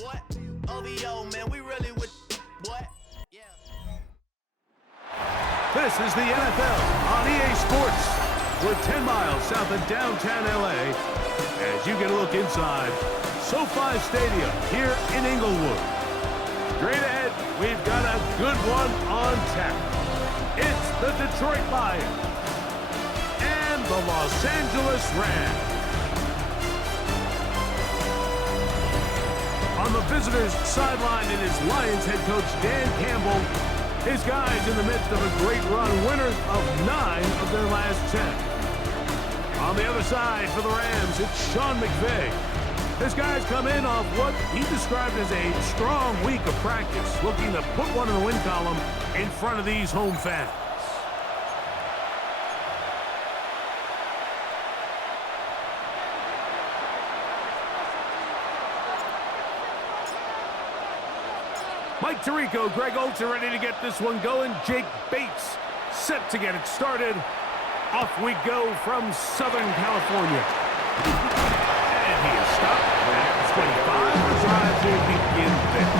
What? OVO, man, we really with what? Yeah. This is the NFL on EA Sports. We're 10 miles south of downtown LA as you get a look inside SoFi Stadium here in Inglewood. Straight ahead, we've got a good one on tap. It's the Detroit Lions and the Los Angeles Rams. On the visitors' sideline, it is Lions head coach Dan Campbell. His guys in the midst of a great run, winners of 9 of their last 10. On the other side for the Rams, it's Sean McVay. His guys come in off what he described as a strong week of practice, looking to put one in the win column in front of these home fans. Mike Tirico, Greg Olsen ready to get this one going. Jake Bates set to get it started. Off we go from Southern California. And he is stopped at 25. The drive will begin there.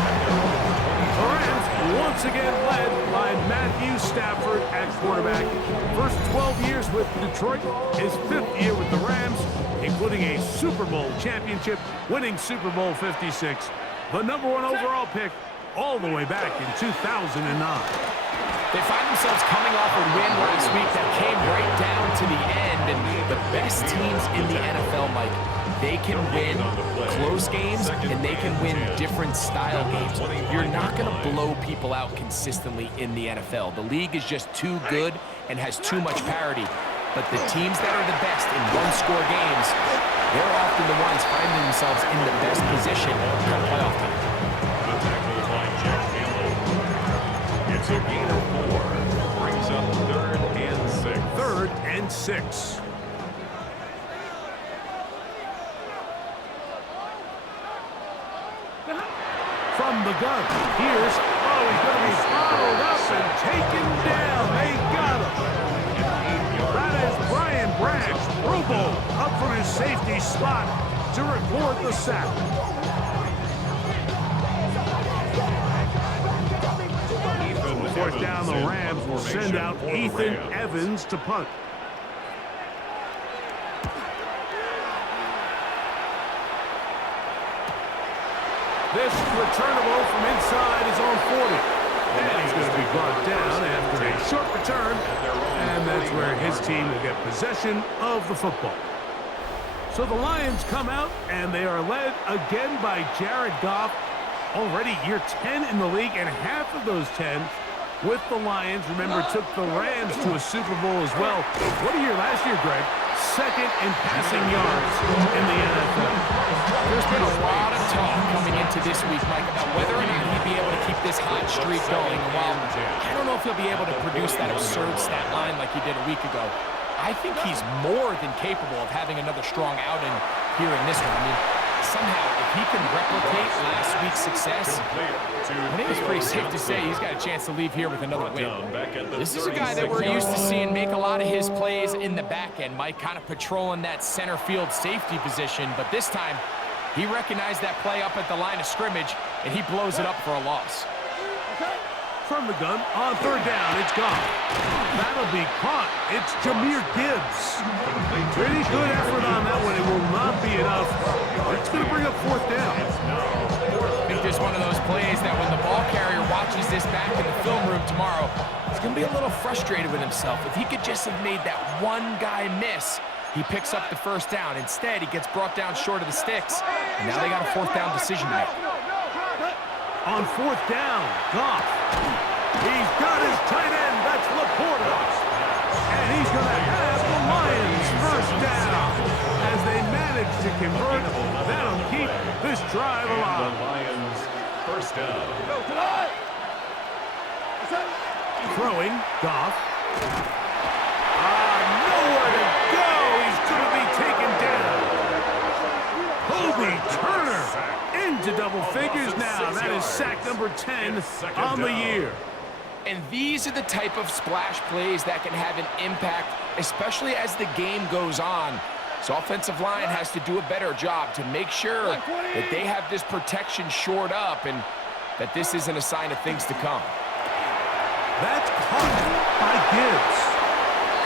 The Rams once again led by Matthew Stafford at quarterback. First 12 years with Detroit, his 5th year with the Rams, including a Super Bowl championship, winning Super Bowl 56. The #1 overall pick all the way back in 2009. They find themselves coming off a win last week that came right down to the end, and the best teams in the NFL, Mike, they can win close games and they can win different style games. You're not going to blow people out consistently in the NFL. The league is just too good and has too much parity. But the teams that are the best in one-score games, they're often the ones finding themselves in the best position come playoff time. It's a gain of 4. Brings up 3rd and 6. 3rd and 6. From the gun, here's, he's going to be followed up and taken down. They got him. That is Brian Branch, Pro Bowl, up from his safety spot to record the sack. Fourth down, the Rams will send out Ethan Evans to punt. This returnable from inside is on 40. And he's going to be brought down after a short return. And that's where his team will get possession of the football. So the Lions come out, and they are led again by Jared Goff. Already year 10 in the league, and half of those 10 with the Lions. Remember, took the Rams to a Super Bowl as well. What a year last year, Greg. 2nd in passing yards in the NFL. There's been a lot of talk coming into this week, Mike, about whether or not he'd be able to keep this hot streak going. While I don't know if he'll be able to produce that absurd stat line like he did a week ago, I think he's more than capable of having another strong outing here in this one. I mean, somehow, if he can replicate last week's success, I think it's pretty safe to say he's got a chance to leave here with another win. This is a guy that we're used to seeing make a lot of his plays in the back end, Mike, kind of patrolling that center field safety position, but this time, he recognized that play up at the line of scrimmage, and he blows it up for a loss. From the gun, on 3rd down, it's gone. That'll be caught. It's Jahmyr Gibbs. Pretty good effort on that one. It will not be enough. It's going to bring up 4th down. I think this is one of those plays that when the ball carrier watches this back in the film room tomorrow, he's going to be a little frustrated with himself. If he could just have made that one guy miss, he picks up the 1st down. Instead, he gets brought down short of the sticks. And now they got a 4th down decision to make. On 4th down, Goff. He's got his tight end. That's Laporta. And he's going to have the Lions 1st down. As they manage to convert, that'll keep this drive alive. The Lions 1st down. Throwing, Goff. Nowhere to go. He's going to be taken down. Kobe Turner into double figures now. That is sack number 10 on the year. And these are the type of splash plays that can have an impact, especially as the game goes on. So offensive line has to do a better job to make sure that they have this protection shored up and that this isn't a sign of things to come. That's caught by Gibbs.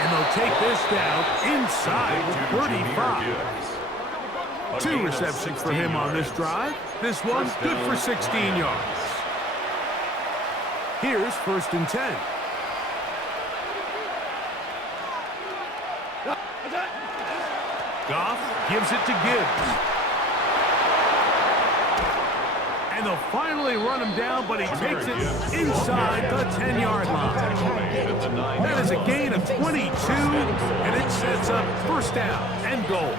And they'll take this down inside the 35. 2 receptions for him on this drive. This one good for 16 yards. Here's 1st and 10. Goff gives it to Gibbs. And they'll finally run him down, but he takes it inside the 10-yard line. That is a gain of 22, and it sets up 1st down and goal.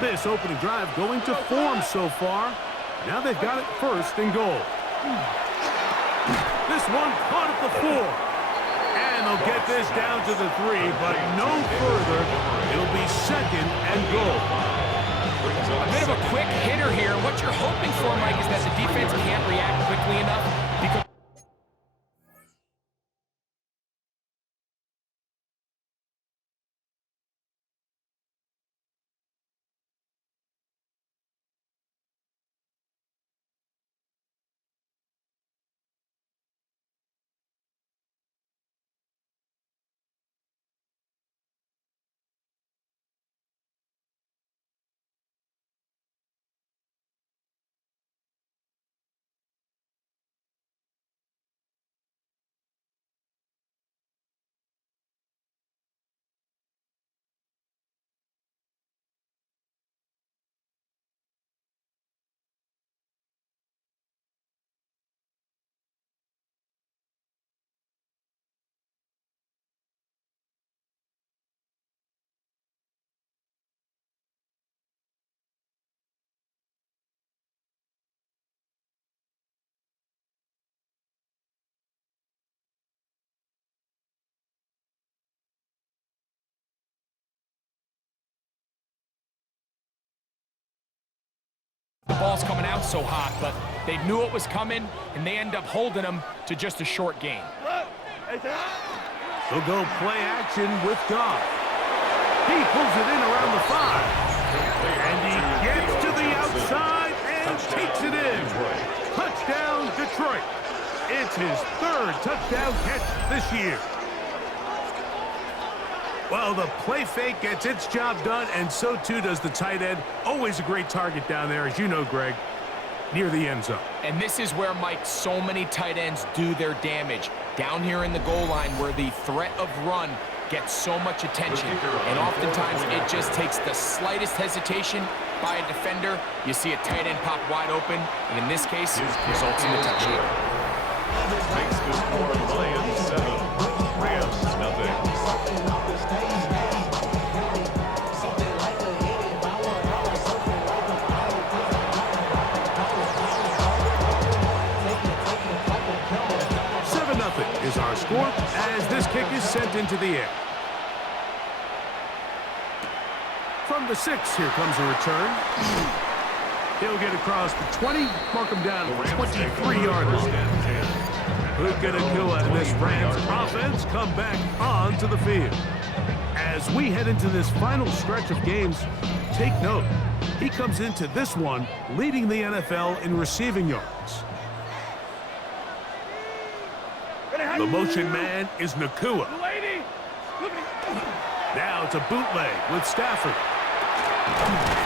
This opening drive going to form so far. Now they've got it 1st and goal. This one caught at the 4. And they'll get this down to the 3, but no further. It'll be 2nd and goal. A bit of a quick hitter here. What you're hoping for, Mike, is that the defense can't react quickly enough because the ball's coming out so hot, but they knew it was coming, and they end up holding them to just a short gain. They'll go play action with Goff. He pulls it in around the 5. And he gets to the outside and takes it in. Touchdown, Detroit. It's his 3rd touchdown catch this year. Well, the play fake gets its job done, and so too does the tight end. Always a great target down there, as you know, Greg, near the end zone. And this is where, Mike, so many tight ends do their damage. Down here in the goal line where the threat of run gets so much attention. And oftentimes it just takes the slightest hesitation by a defender. You see a tight end pop wide open, and in this case, results in a touchdown. Makes the score Lions 7, Rams nothing. Is our score as this kick is sent into the air. From the 6, here comes a return. He'll get across the 20, mark him down at 23-yarders. Puka Nacua and this Rams offense come back onto the field. As we head into this final stretch of games, take note. He comes into this one leading the NFL in receiving yards. The motion man is Nacua. Now it's a bootleg with Stafford.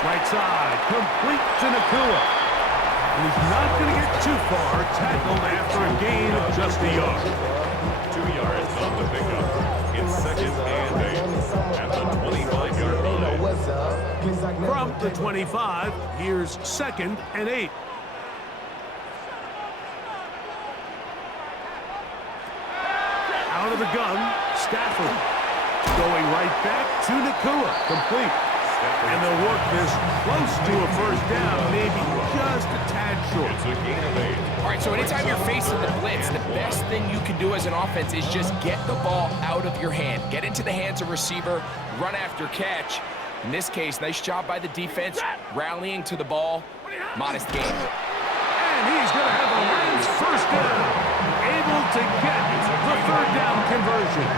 Right side, complete to Nacua. He's not going to get too far, tackled after a gain of just a yard. 2 yards on the pickup. It's 2nd and 8 at the 25-yard line. From the 25, here's 2nd and 8. Out of the gun, Stafford going right back to Nacua, complete. And they'll work this close to a 1st down, maybe just a tad short. It's a gain of 8. All right, so anytime you're facing the blitz, the best thing you can do as an offense is just get the ball out of your hand. Get into the hands of receiver, run after catch. In this case, nice job by the defense, rallying to the ball. Modest gain. And he's going to have a Rams 1st down. Able to get the 3rd down conversion.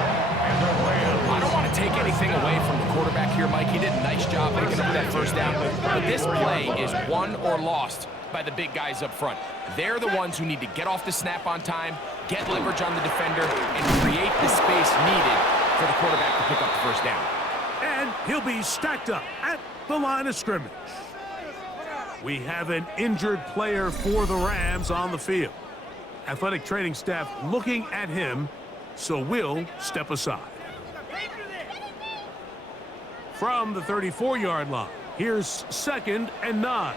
I don't want to take any anything away from the quarterback here, Mike. He did a nice job picking up that first down. But this play is won or lost by the big guys up front. They're the ones who need to get off the snap on time, get leverage on the defender, and create the space needed for the quarterback to pick up the first down. And he'll be stacked up at the line of scrimmage. We have an injured player for the Rams on the field. Athletic training staff looking at him, so we'll step aside. From the 34-yard line, here's 2nd and 9.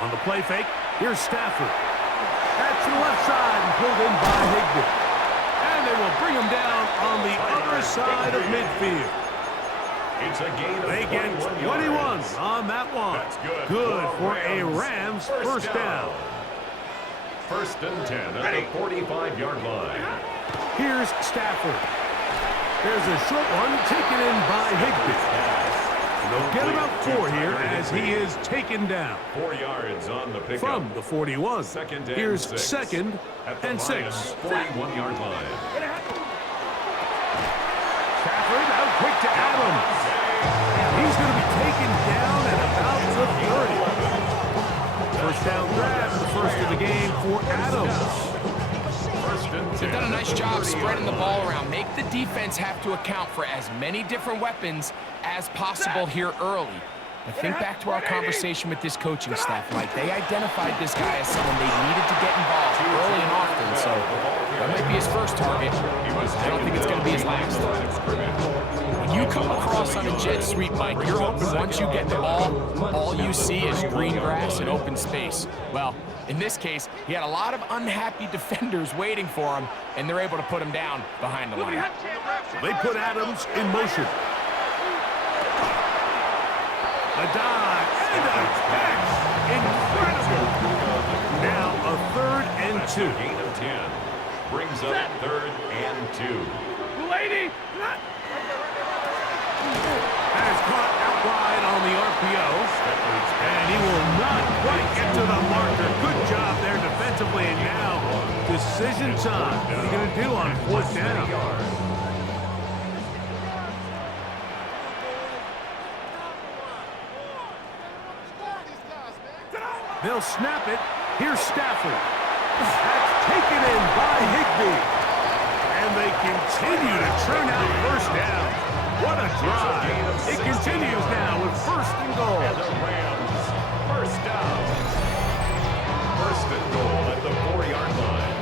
On the play fake, here's Stafford. That's to the left side and pulled in by Higbee. And they will bring him down on the other side of midfield. It's a gain of They get 21 on that one. That's good. Good for a Rams first down. 1st and 10 at the 45-yard line. Here's Stafford. There's a short one taken in by Higbee. They'll get about 4 here as he is taken down. 4 yards on the pickup. From the 41. Here's 2nd and 6. 41-yard line. Stafford out quick to Adams. He's going to be taken down at about the 30. First down grab, the first of the game for Adams. They've done a nice job spreading the ball around. Make the defense have to account for as many different weapons as possible here early. But think back to our conversation with this coaching staff, Mike. They identified this guy as someone they needed to get involved early and often, so that might be his first target. I don't think it's going to be his last. When you come across on a jet sweep, Mike, you're hoping once you get the ball, all you see is green grass and open space. Well, in this case, he had a lot of unhappy defenders waiting for him, and they're able to put him down behind the line. They put Adams in motion. A dive and a catch. Incredible. Now a 3rd and 2. Gain of 10. Brings up 3rd and 2. Lady. That is caught out wide on the RPO. And he will not quite get to the marker. Good job there defensively. And now decision time. What are you going to do on 4th down? They'll snap it. Here's Stafford. That's taken in by Higbee. And they continue to churn out first down. What a drive. It continues now with 1st and goal. And the Rams, first down. 1st and goal at the 4-yard line.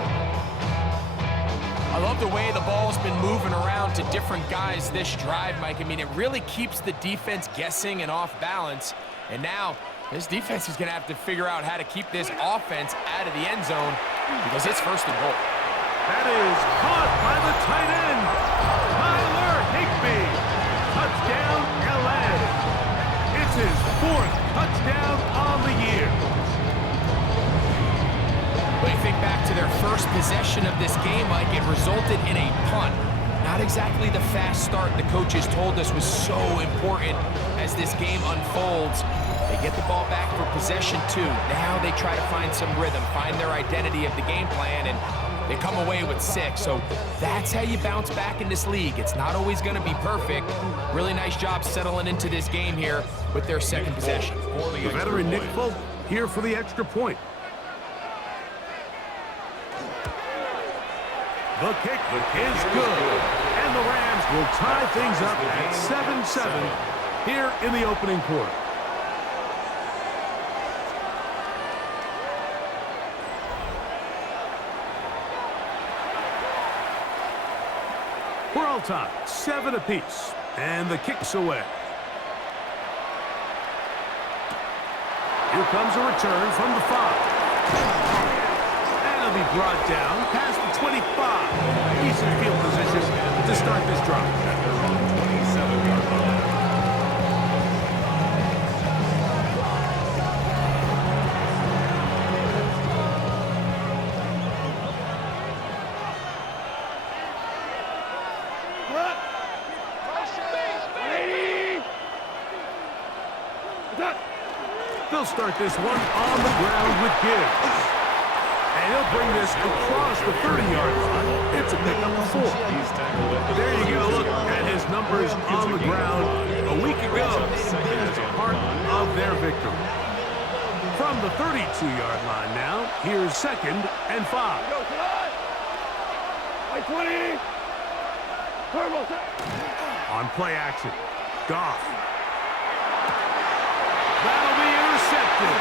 I love the way the ball's been moving around to different guys this drive, Mike. I mean, it really keeps the defense guessing and off balance. And now, this defense is going to have to figure out how to keep this offense out of the end zone because it's 1st and goal. That is caught by the tight end, Tyler Higbee. Touchdown, LA. It's his 4th touchdown on the year. When you think back to their first possession of this game, Mike, it resulted in a punt. Not exactly the fast start the coaches told us was so important as this game unfolds. They get the ball back for possession 2. Now they try to find some rhythm, find their identity of the game plan, and they come away with 6. So that's how you bounce back in this league. It's not always going to be perfect. Really nice job settling into this game here with their 2nd possession. The veteran Nick Folk here for the extra point. The kick is good. And the Rams will tie things up at 7-7 here in the opening quarter. We're all tied, 7 apiece, and the kick's away. Here comes a return from the 5. And it'll be brought down past the 25. Decent field position to start this drive. At their own 27-yard line. They'll start this one on the ground with Gibbs. And he'll bring this across the 30-yard line. It's a pickup of 4. He's tackled at the There you go. Look at his numbers on the ground a week ago as a part of their victory. From the 32-yard line now, here's 2nd and 5. On play action, Goff. That'll be intercepted.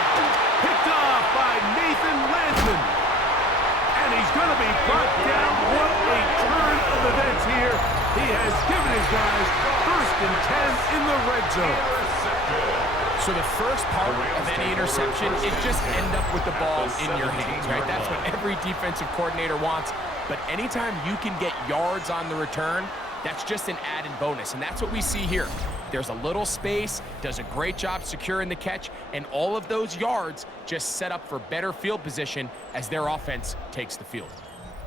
Picked off by Nathan Landman. And he's going to be brought down. What a turn of events here. He has given his guys 1st and 10 in the red zone. So the first part of any interception is just end up with the ball in your hands, right? That's what every defensive coordinator wants. But anytime you can get yards on the return, that's just an added bonus, and that's what we see here. There's a little space, does a great job securing the catch, and all of those yards just set up for better field position as their offense takes the field.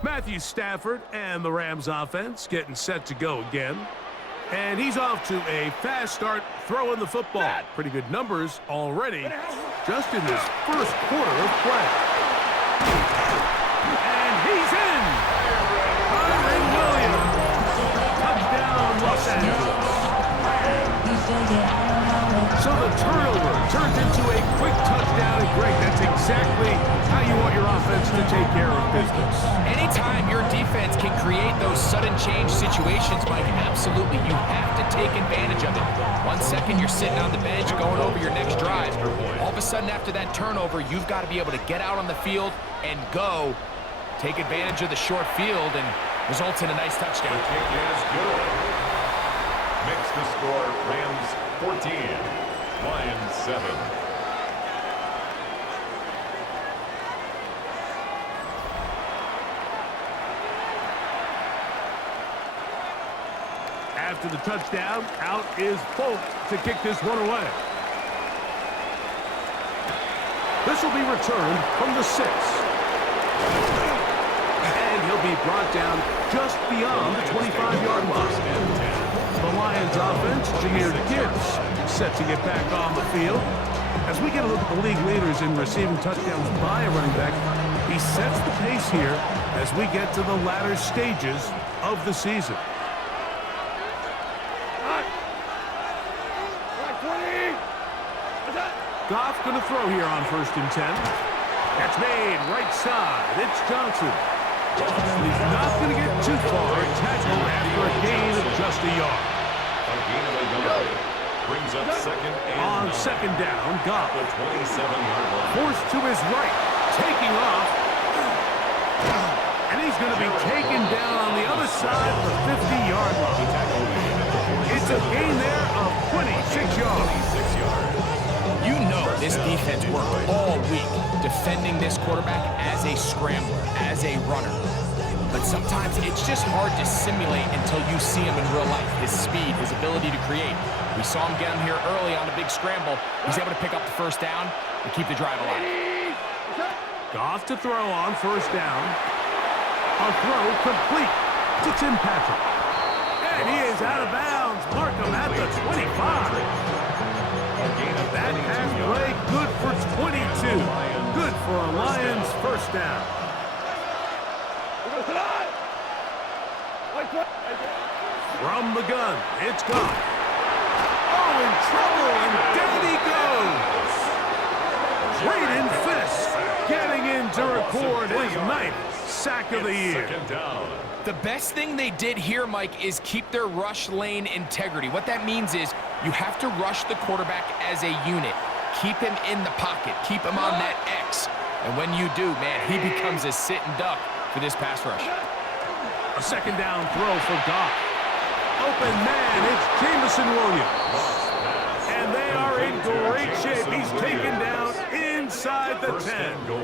Matthew Stafford and the Rams offense getting set to go again. And he's off to a fast start throwing the football. Pretty good numbers already just in this first quarter of play. And he's in! Kyren Williams. Touchdown, Los Angeles. So the turnover turns into a quick touchdown. And Greg, that's exactly how you want your offense to take care of business. Anytime your defense can create those sudden change situations, Mike, absolutely, you have to take advantage of it. 1 second, you're sitting on the bench going over your next drive. All of a sudden, after that turnover, you've got to be able to get out on the field and go. Take advantage of the short field and results in a nice touchdown. The kick is good. Makes the score Rams 14, Lions 7. After the touchdown, out is Folk to kick this one away. This will be returned from the 6. And he'll be brought down just beyond the 25-yard line. The Lions offense, Jahmyr Gibbs, set to get back on the field. As we get a look at the league leaders in receiving touchdowns by a running back, he sets the pace here as we get to the latter stages of the season. Goff going to throw here on 1st and 10. That's made right side. It's Johnson. He's not going to get too far. Tackled after a gain of just a yard. A gain of a yard. Brings up 2nd and On 9. 2nd down, Goff. The 27-yard line. Forced to his right. Taking off. And he's going to be taken down on the other side of the 50-yard line. It's a gain there of 26 yards. 26 yards. You know this defense worked all week defending this quarterback as a scrambler, as a runner. But sometimes it's just hard to simulate until you see him in real life. His speed, his ability to create. We saw him get him here early on a big scramble. He's able to pick up the 1st down and keep the drive alive. Goff to throw on 1st down. A throw complete to Tim Patrick. And he is out of bounds. Mark him at the 25. That pass play good for 22. Good for a Lions 1st down. From the gun, it's Goff. Oh, in trouble, and down he goes. Braden Fisk getting in to record his 9th sack of the year. 2nd down. The best thing they did here, Mike, is keep their rush lane integrity. What that means is you have to rush the quarterback as a unit. Keep him in the pocket. Keep him on that X. And when you do, man, he becomes a sitting duck for this pass rush. A 2nd down throw for Goff. Open man, it's Jameson Williams. And they are in great shape. He's taken down inside the 10. Goal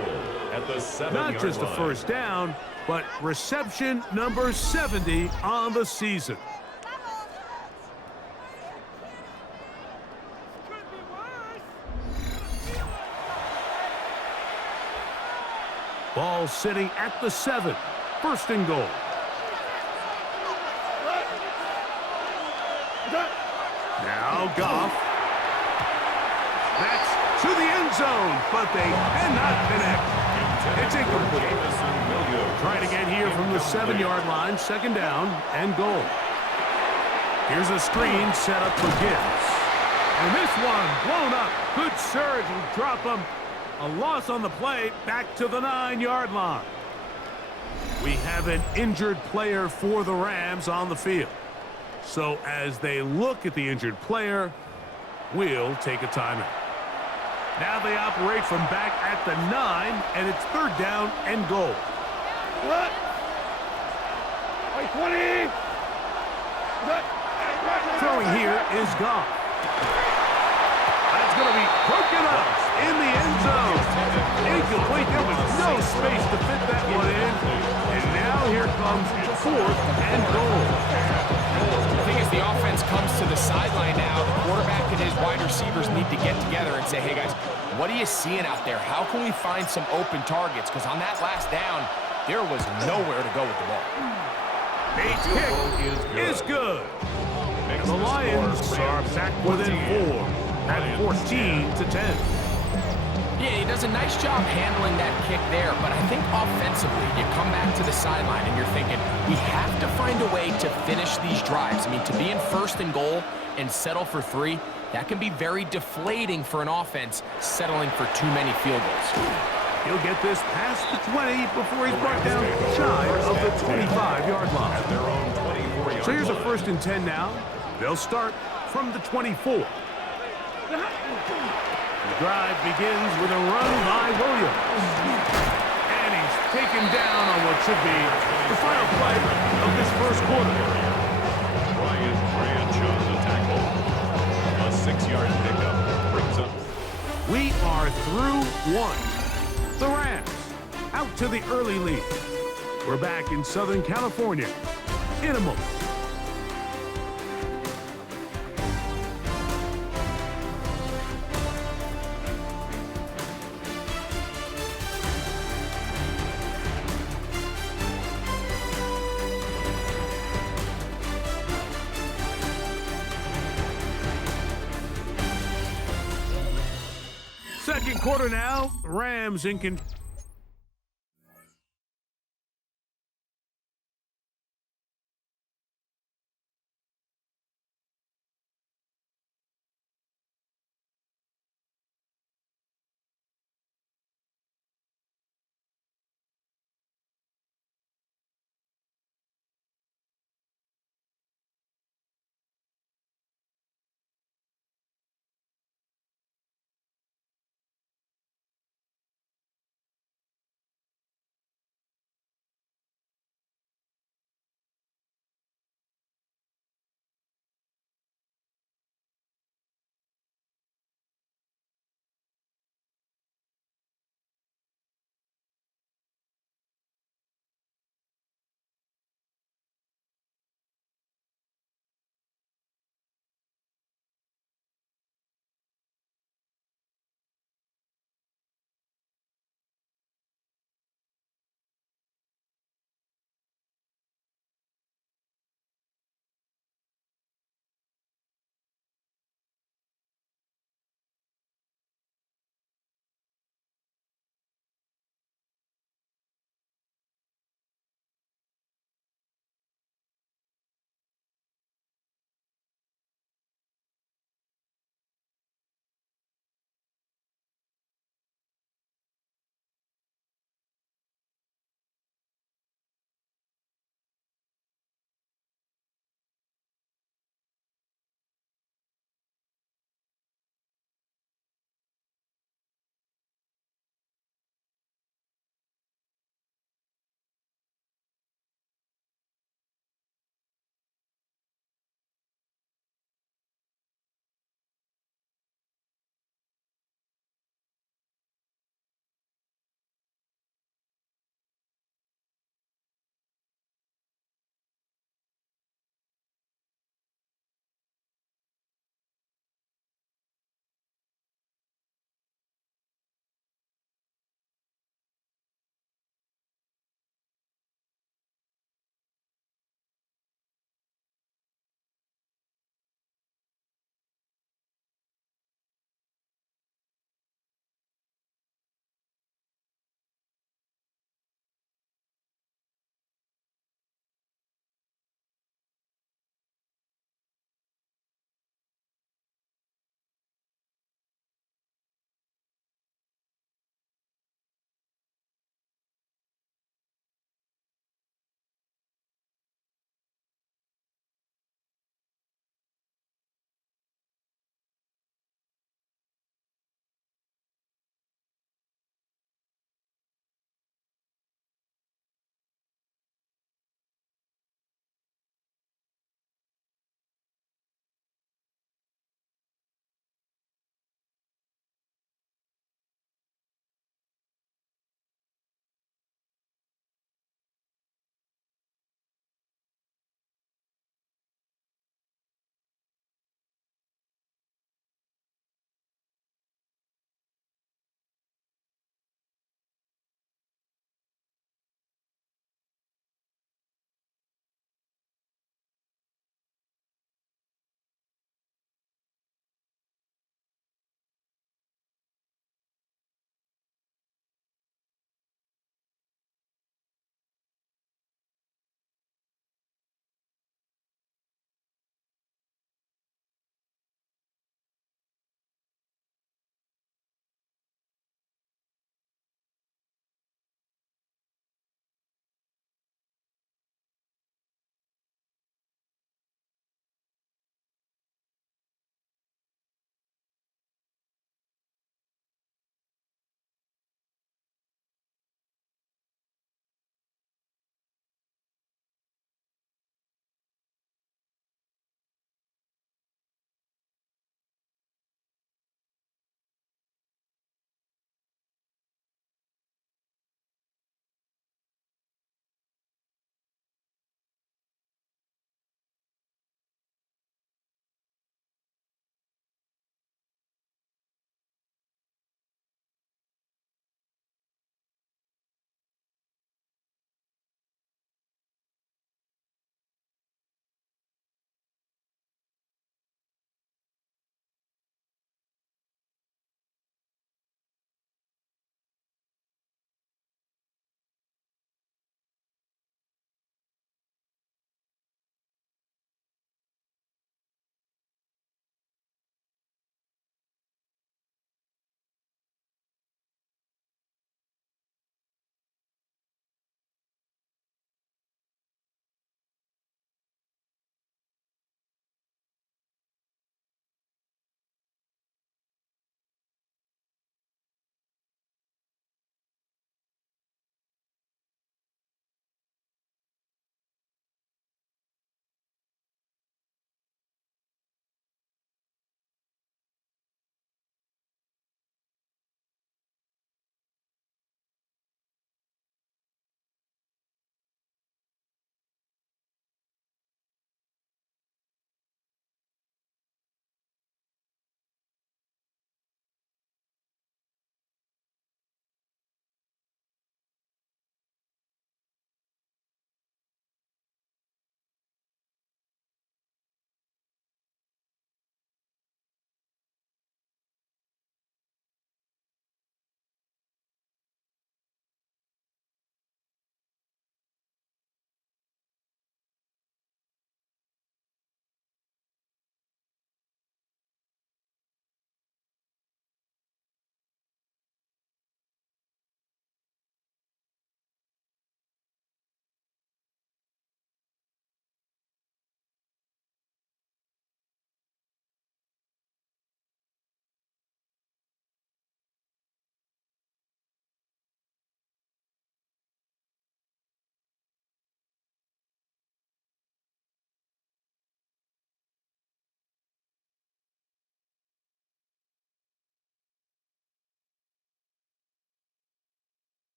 at the 7-yard Not just a 1st down, but reception number 70 on the season. Ball sitting at the 7. 1st and goal. Now Goff. That's to the end zone, but they cannot connect. It's incomplete. Trying to get here from the 7-yard line, second down and goal. Here's a screen set up for Gibbs. And this one blown up. Good surge and drop him. A loss on the play, back to the 9-yard line. We have an injured player for the Rams on the field. So as they look at the injured player, we'll take a timeout. Now they operate from back at the 9, and it's third down and goal. What? 20. Throwing here is gone. That's going to be broken up in the end zone. Incomplete. There was no space to fit that one in. And now here comes fourth and goal. The thing is, the offense comes to the sideline now. The quarterback and his wide receivers need to get together and say, hey, guys, what are you seeing out there? How can we find some open targets? Because on that last down, there was nowhere to go with the ball. Bates' kick is good. And the Lions are back within 4 at 14-10. Yeah, he does a nice job handling that kick there, but I think offensively, you come back to the sideline and you're thinking, we have to find a way to finish these drives. I mean, to be in first and goal and settle for 3, that can be very deflating for an offense settling for too many field goals. He'll get this past the 20 before he's brought down shy of the 25-yard line. So here's a first and 10 now. They'll start from the 24. The drive begins with a run by Williams. And he's taken down on what should be the final play of this first quarter. Ryan Branch on the tackle. A 6-yard pickup brings up. We are through 1. The Rams out to the early lead. We're back in Southern California in a moment. Second quarter now, Rams in control.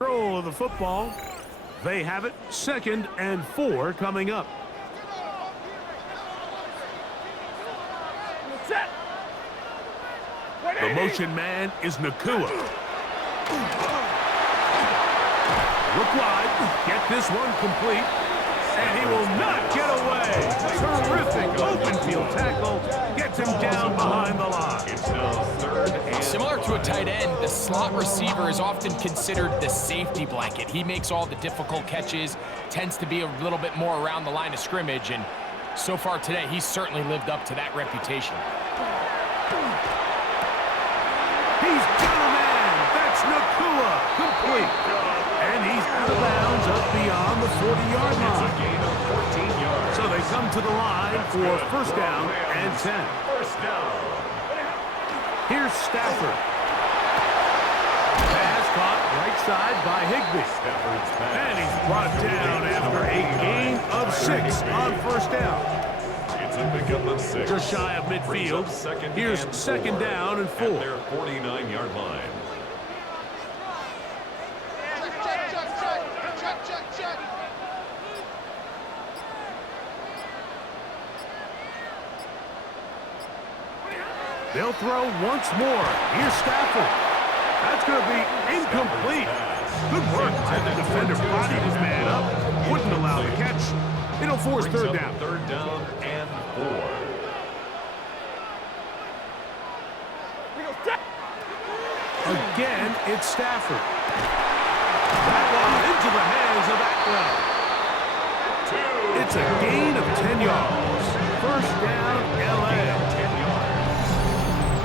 Control of the football. They have it. 2nd and 4 coming up. The motion man is Nakua. Look wide. Get this one complete. And he will not get away. Terrific open field tackle. Gets him down behind the line. It's now 3rd and Similar to a tight end, the slot receiver is often considered the safety blanket. He makes all the difficult catches, tends to be a little bit more around the line of scrimmage, and so far today, he's certainly lived up to that reputation. He's got a man. That's Nakua. Complete. And he's out of bounds up beyond the 40-yard it's a line. gain of 14 yards. So they come to the line for 1st down and 10. 1st down. Here's Stafford. Pass caught right side by Higbee. Stafford's pass. And he's brought down after a gain of 6 on 1st down. It's a pickup of 6. Just shy of midfield. Here's 2nd down and 4. At their 49-yard line. They'll throw once more. Here's Stafford. That's going to be incomplete. Good work by the defender. Bodied his man up. Wouldn't allow the catch. It'll force 3rd down. 3rd down and 4. Again, it's Stafford. That one into the hands of Atwell. It's a gain of 10 yards. 1st down, L.A. 10 yards.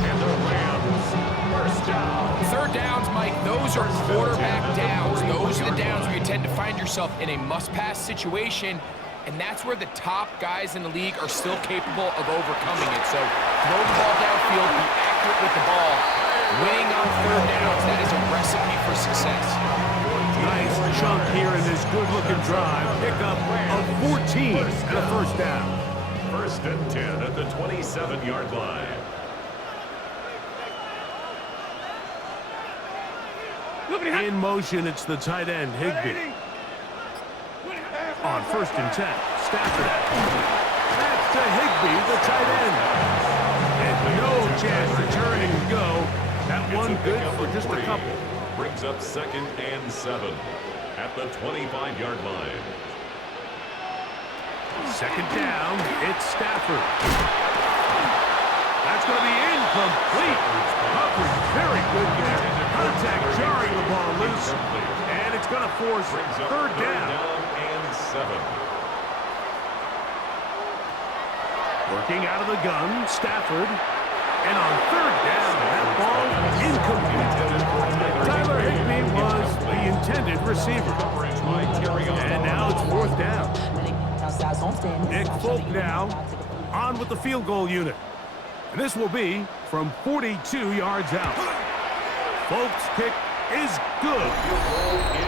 And the Rams, 1st down. 3rd downs, Mike, those are quarterback downs. Those are the downs where you tend to find yourself in a must-pass situation, and that's where the top guys in the league are still capable of overcoming it. So throw the ball downfield, be accurate with the ball. Winning on 3rd downs, that is a recipe for success. Nice chunk here in this good-looking drive. Pickup of 14 and a 1st down. 1st and 10 at the 27-yard line. In motion, it's the tight end, Higbee. On 1st and 10, Stafford. That's to Higbee, the tight end. And no chance to turn and go. That one good for just a couple. Brings up 2nd and 7 at the 25-yard line. 2nd down, it's Stafford. That's going to be incomplete. Coverage very good there. Contact jarring the ball loose. And it's going to force 3rd down. And 7. Working out of the gun, Stafford. And on 3rd down, that ball incomplete. Tyler Higbee was the intended receiver. And now it's 4th down. Nick Folk now on with the field goal unit. And this will be from 42 yards out. Folk's kick is good.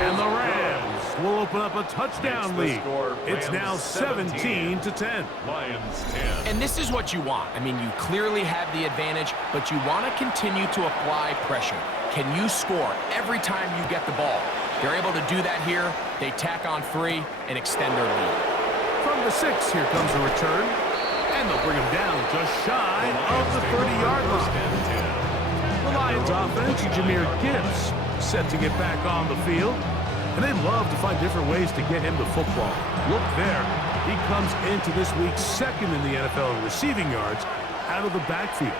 And the Rams will open up a touchdown lead. It's now 17-10. Lions 10. And this is what you want. I mean, you clearly have the advantage, but you want to continue to apply pressure. Can you score every time you get the ball? They're able to do that here. They tack on 3 and extend their lead. From the 6, here comes a return. And they'll bring him down just shy of the 30-yard line. The Lions offense, Jahmyr Gibbs, set to get back on the field. And they love to find different ways to get him the football. Look there. He comes into this week 2nd in the NFL in receiving yards out of the backfield.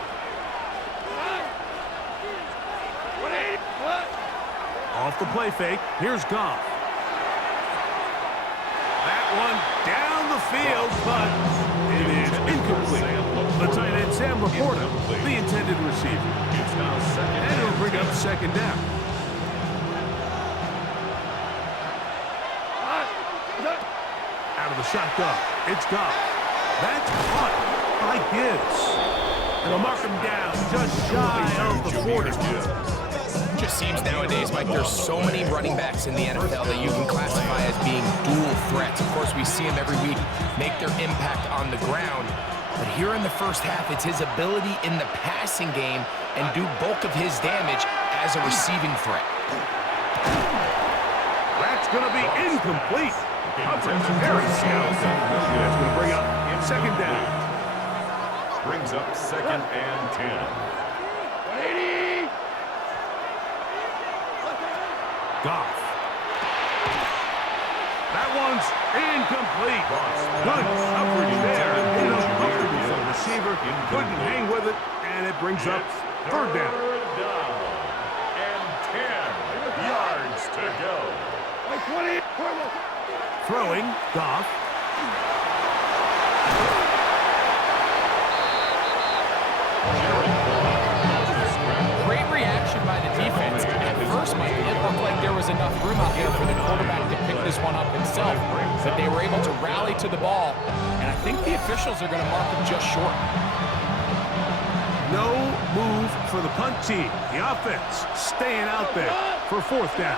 Off the play fake, here's Goff. That one down the field, but it is incomplete. The tight end, Sam Laporta, the intended receiver. And it'll bring up 2nd down. Out of the shotgun, it's Goff. That's caught by Gibbs. And they'll mark him down just shy of the 40. Just seems nowadays, Mike, there's so many running backs in the NFL that you can classify as being dual threats. Of course, we see them every week make their impact on the ground. But here in the 1st half, it's his ability in the passing game and do bulk of his damage as a receiving threat. It's going to be incomplete. Coverage very sound. That's going to bring up second down. Brings up second and 10. Goff. That one's incomplete. Good coverage there. Uncomfortable for the receiver. Couldn't hang with it, and it brings up third down. And 10 yards to go. Throwing, Goff. Great reaction by the defense. At first, Mike, it looked like there was enough room out there for the quarterback to pick this one up himself, but they were able to rally to the ball, and I think the officials are going to mark him just short. No move for the punt team. The offense staying out there for fourth down.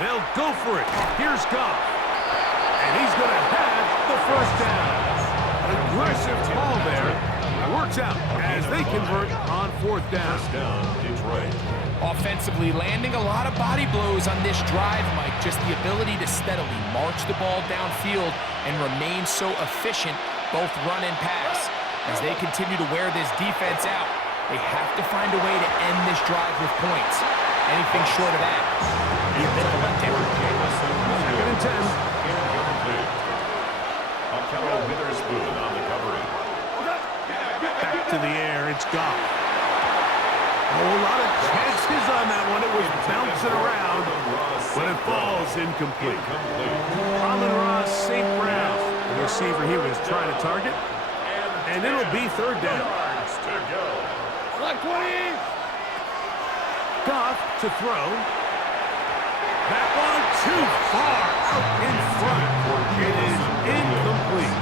They'll go for it. Here's Goff. And he's going to have the first down. Aggressive ball there. Works out as they convert on fourth down. First down, Detroit. Offensively, landing a lot of body blows on this drive, Mike. Just the ability to steadily march the ball downfield and remain so efficient, both run and pass. As they continue to wear this defense out, they have to find a way to end this drive with points. Anything short of that, be a bit of a letdown. Second and 10. Incomplete. Akello Witherspoon on the covering. Back to the air, it's Goff. Oh, a lot of chances on that one. It was bouncing around, but it falls incomplete. Amon-Ra St. Brown, the receiver he was trying to target, and it'll be third down. Yards to go. Goff to throw. That one too far out in front. It is incomplete.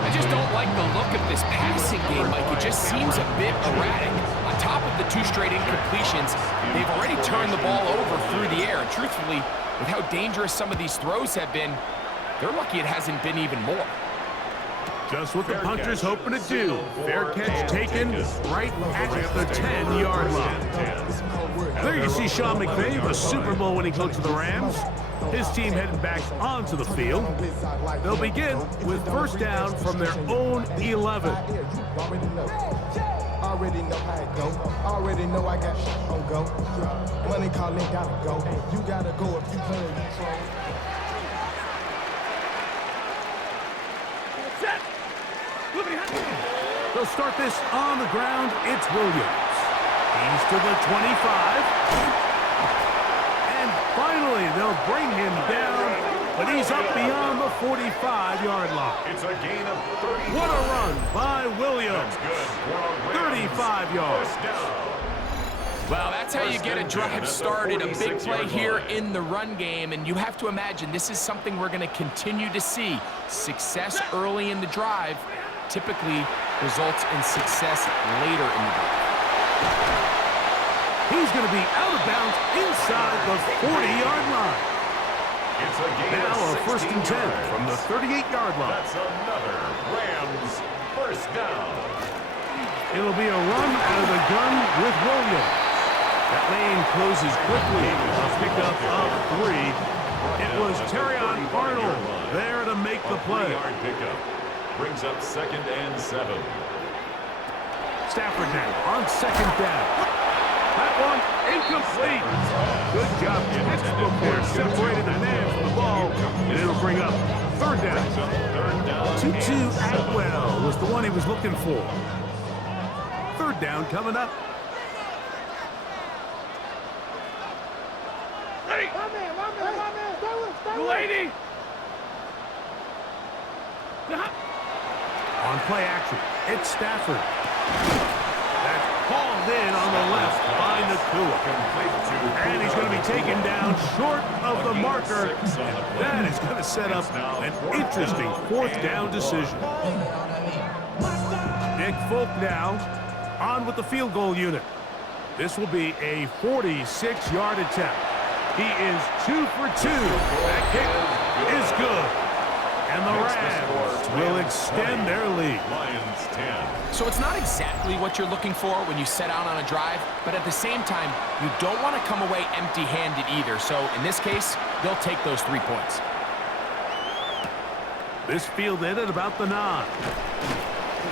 I just don't like the look of this passing game, Mike. It just seems a bit erratic. On top of the two straight incompletions, they've already turned the ball over through the air. And truthfully, with how dangerous some of these throws have been, they're lucky it hasn't been even more. Just what the punter's hoping to do. Fair catch taken right at the 10-yard line. There you see Sean McVay, the Super Bowl winning coach of the Rams. His team heading back onto the field. They'll begin with first down from their own 11. Already know how it go. Already know I got shit on go. Money calling, gotta go. You gotta go if you play or you troll. They'll start this on the ground. It's Williams. He's to the 25. And finally, they'll bring him down, but he's up beyond the 45-yard line. It's a gain of 30. What a run by Williams. That's good. 35 yards. First down. Well, that's how you get a drive started, a big play here in the run game, and you have to imagine this is something we're going to continue to see. Success early in the drive typically results in success later in the drive. He's going to be out of bounds inside the 40-yard line. It's a gain Now a of first and 10 yards. from the 38-yard line. That's another Rams first down. It'll be a run out of the gun with Williams. That lane closes quickly. A pickup of 3. It was Terrion Arnold there to make the play. 20-yard pickup. Brings up second and 7. Stafford now on second down. That one incomplete. Good job. Textbook there. Separated the man from the ball. And it'll bring up third down. Tutu Atwell was the one he was looking for. Third down coming up. Lady. On play action, it's Stafford. That's hauled in on the left by Nakua. And he's going to be taken down short of the marker. And that is going to set up an interesting fourth down decision. Nick Folk now on with the field goal unit. This will be a 46-yard attempt. He is 2 for 2. That kick is good. And the Rams Giants will extend their lead. Lions 10. So it's not exactly what you're looking for when you set out on a drive, but at the same time, you don't want to come away empty-handed either. So in this case, they'll take those 3 points. This fielded at about the 9.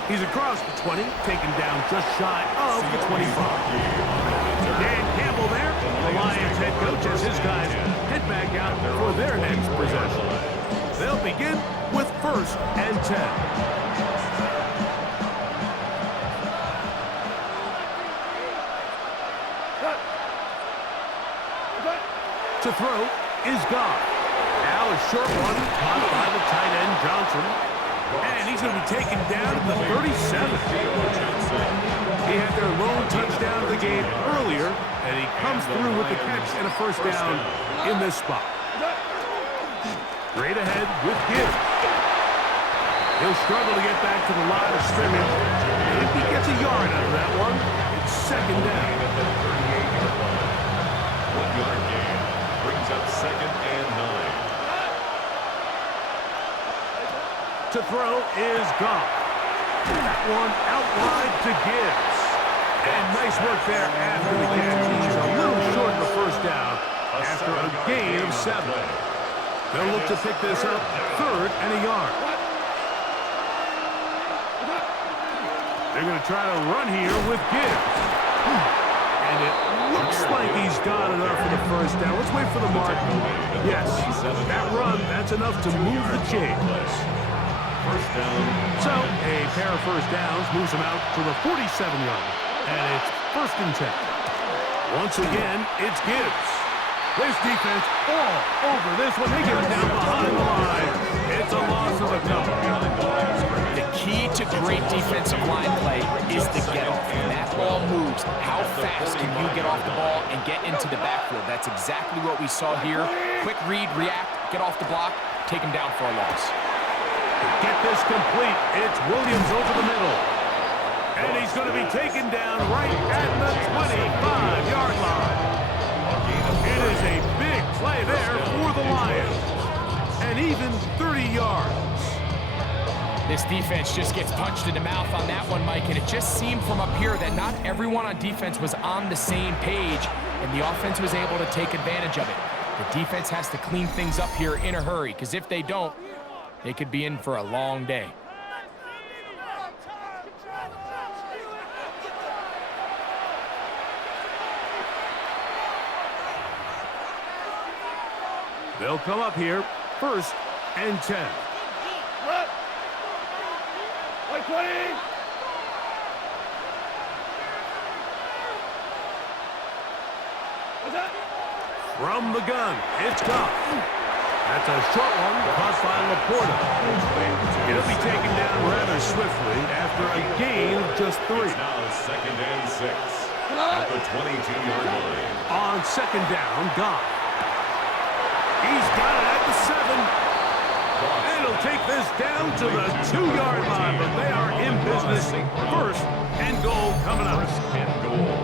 He's across the 20, taken down just shy of the 25. Dan Campbell there. The Lions head coach as his guys head back out for their next possession. They'll begin with 1st and 10. To throw is Goff. Now a short one caught by the tight end Johnson. And he's going to be taken down to the 37. He had their lone touchdown of the game earlier, and he comes through with the catch and a 1st down in this spot. Straight ahead with Gibbs. He'll struggle to get back to the line of scrimmage. And if he gets a yard out of that one, it's 2nd down. 1-yard gain brings up 2nd and 9. To throw is Goff. That one out wide to Gibbs. And nice work there after the catch. He's a little short of the 1st down after a gain of 7. They'll look to pick this up 3rd and a yard. They're going to try to run here with Gibbs. And it looks like he's got enough for the 1st down. Let's wait for the mark. Yes, that run, that's enough to move the chains. 1st down. So, a pair of 1st downs moves him out to the 47-yard. And it's 1st and 10. Once again, it's Gibbs. This defense all over this one. They get it down behind the line. It's a loss of a couple. The key to great defensive line play is the get-off. When that ball moves, how fast can you get off the ball and get into the backfield? That's exactly what we saw here. Quick read, react, get off the block, take him down for a loss. Get this complete. It's Williams over the middle. And he's going to be taken down right at the 25-yard line. It is a big play there for the Lions. And even 30 yards. This defense just gets punched in the mouth on that one, Mike, and it just seemed from up here that not everyone on defense was on the same page, and the offense was able to take advantage of it. The defense has to clean things up here in a hurry, because if they don't, they could be in for a long day. They'll come up here, 1st and 10. From the gun, it's Goff. That's a short one, caught by Laporta. It'll be taken down rather swiftly after a gain of just 3. It's now 2nd and 6 at the 22-yard line. On 2nd down, Goff. He's got it at the 7. And he'll take this down to the 2-yard line, but they are in business. 1st and goal coming up.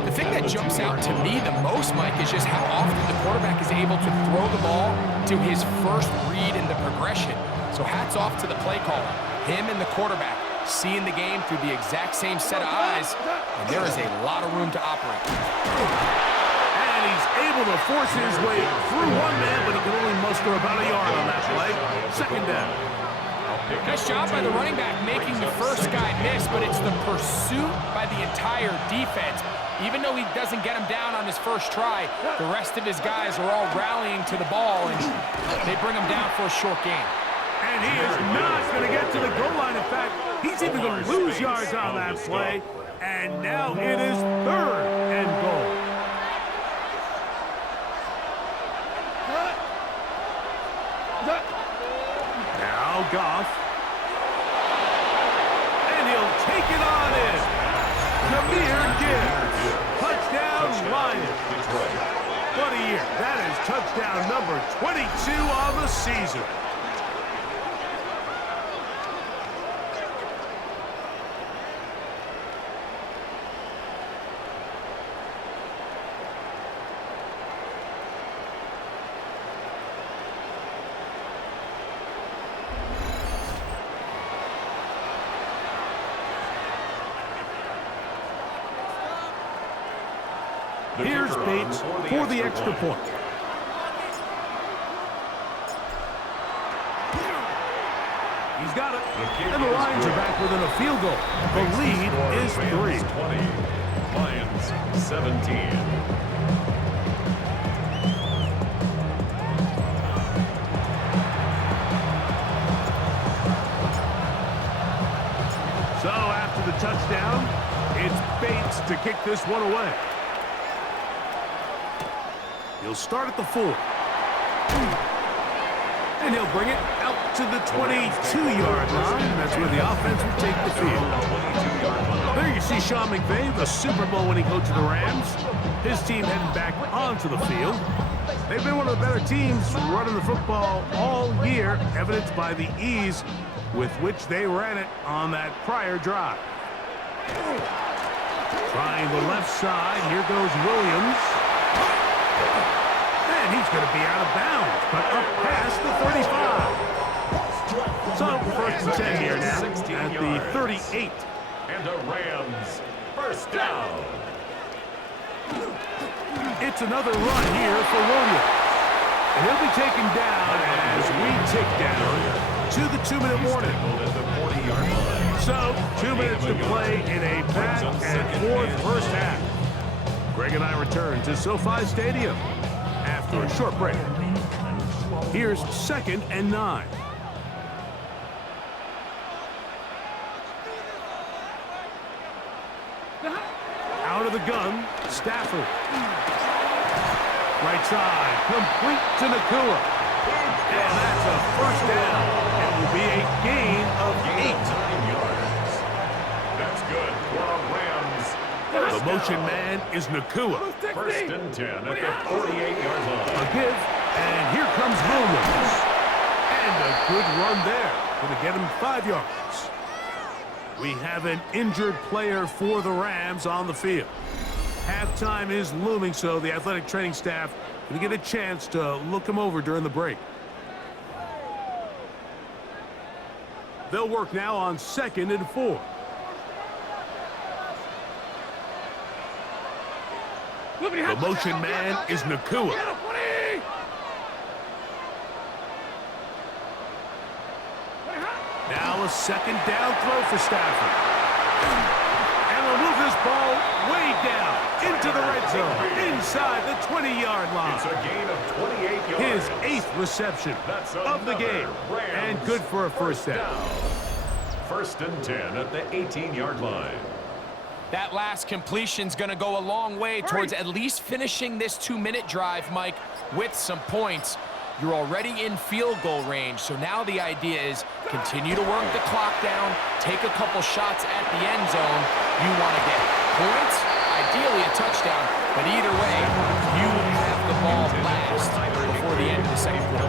The thing that jumps out to me the most, Mike, is just how often the quarterback is able to throw the ball to his first read in the progression. So hats off to the play caller. Him and the quarterback seeing the game through the exact same set of eyes, and there is a lot of room to operate. And he's able to force his way through one man, but he can only muster about a yard on that play. 2nd down. Nice job by the running back making the first guy miss, but it's the pursuit by the entire defense. Even though he doesn't get him down on his first try, the rest of his guys are all rallying to the ball, and they bring him down for a short gain. And he is not going to get to the goal line. In fact, he's even going to lose yards on that play. And now it is 3rd and goal. Now Goff. And he'll take it on in. Jameer Gibbs. Touchdown Lions. What a year. That is touchdown number 22 on the season. Here's Bates for the extra point. He's got it. And the Lions are back within a field goal. The lead is 3. 20. Lions 17. So after the touchdown, it's Bates to kick this one away. He'll start at the 4. And he'll bring it out to the 22-yard line. That's where the offense will take the field. There you see Sean McVay, the Super Bowl winning coach of the Rams. His team heading back onto the field. They've been one of the better teams running the football all year, evidenced by the ease with which they ran it on that prior drive. Trying the left side. Here goes Williams. And he's going to be out of bounds, but up past the 35. So, first and 10 here now at the 38. And the Rams first down. It's another run here for Williams. And he'll be taken down as we tick down to the 2-minute warning. So, 2 minutes to play in a back-and-forth first half. Greg and I return to SoFi Stadium after a short break. Here's 2nd and 9. Out of the gun, Stafford. Right side, complete to Nakua. And that's a first down. It will be a gain of 8. That's good for the Rams. The motion man is Nakua. First and 10 at the 48-yard line. A give, and here comes Williams. And a good run there. Going to get him 5 yards. We have an injured player for the Rams on the field. Halftime is looming, so the athletic training staff going to get a chance to look him over during the break. They'll work now on 2nd and 4. The motion man is Nakua. Now a 2nd down throw for Stafford. And they'll move this ball way down into the red zone, inside the 20-yard line. It's a gain of 28 yards. His 8th reception of the game, and good for a first down. First and 10 at the 18-yard line. That last completion's going to go a long way towards at least finishing this 2-minute drive, Mike, with some points. You're already in field goal range, so now the idea is continue to work the clock down, take a couple shots at the end zone. You want to get points, ideally a touchdown, but either way, you have the ball last before the end of the second quarter.